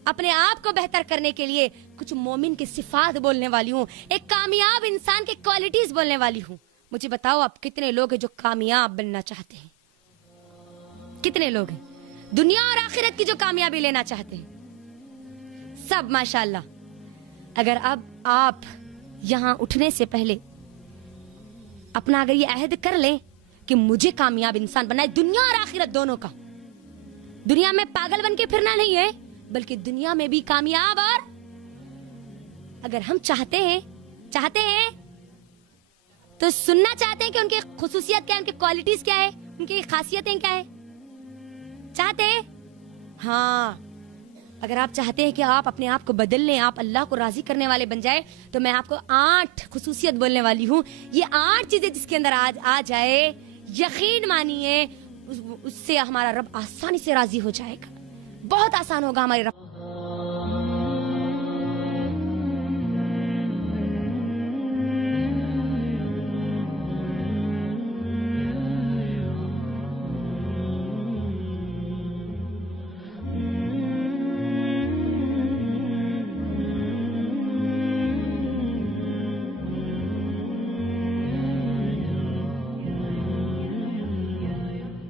अपने आप को बेहतर करने के लिए कुछ मोमिन की सिफात बोलने वाली हूँ, एक कामयाब इंसान की क्वालिटीज बोलने वाली हूँ। मुझे बताओ आप कितने लोग हैं जो कामयाब बनना चाहते हैं? कितने लोग हैं दुनिया और आखिरत की जो कामयाबी लेना चाहते हैं? सब माशाअल्लाह। अगर अब आप यहाँ उठने से पहले अपना अगर ये अहद कर लें कि मुझे कामयाब इंसान बनना है, दुनिया और आखिरत दोनों का, दुनिया में पागल बन के फिरना नहीं है बल्कि दुनिया में भी कामयाब। और अगर हम चाहते हैं तो सुनना चाहते हैं कि उनकी खुसूसियत क्या है, उनकी क्वालिटीज क्या है, उनकी खासियतें क्या है, चाहते हैं? हाँ, अगर आप चाहते हैं कि आप अपने आप को बदल लें, आप अल्लाह को राजी करने वाले बन जाए, तो मैं आपको 8 खुसूसियत बोलने वाली हूँ। ये 8 चीजें जिसके अंदर आज आ जाए, यकीन मानिए उससे हमारा रब आसानी से राजी हो जाएगा। बहुत आसान होगा हमारे रब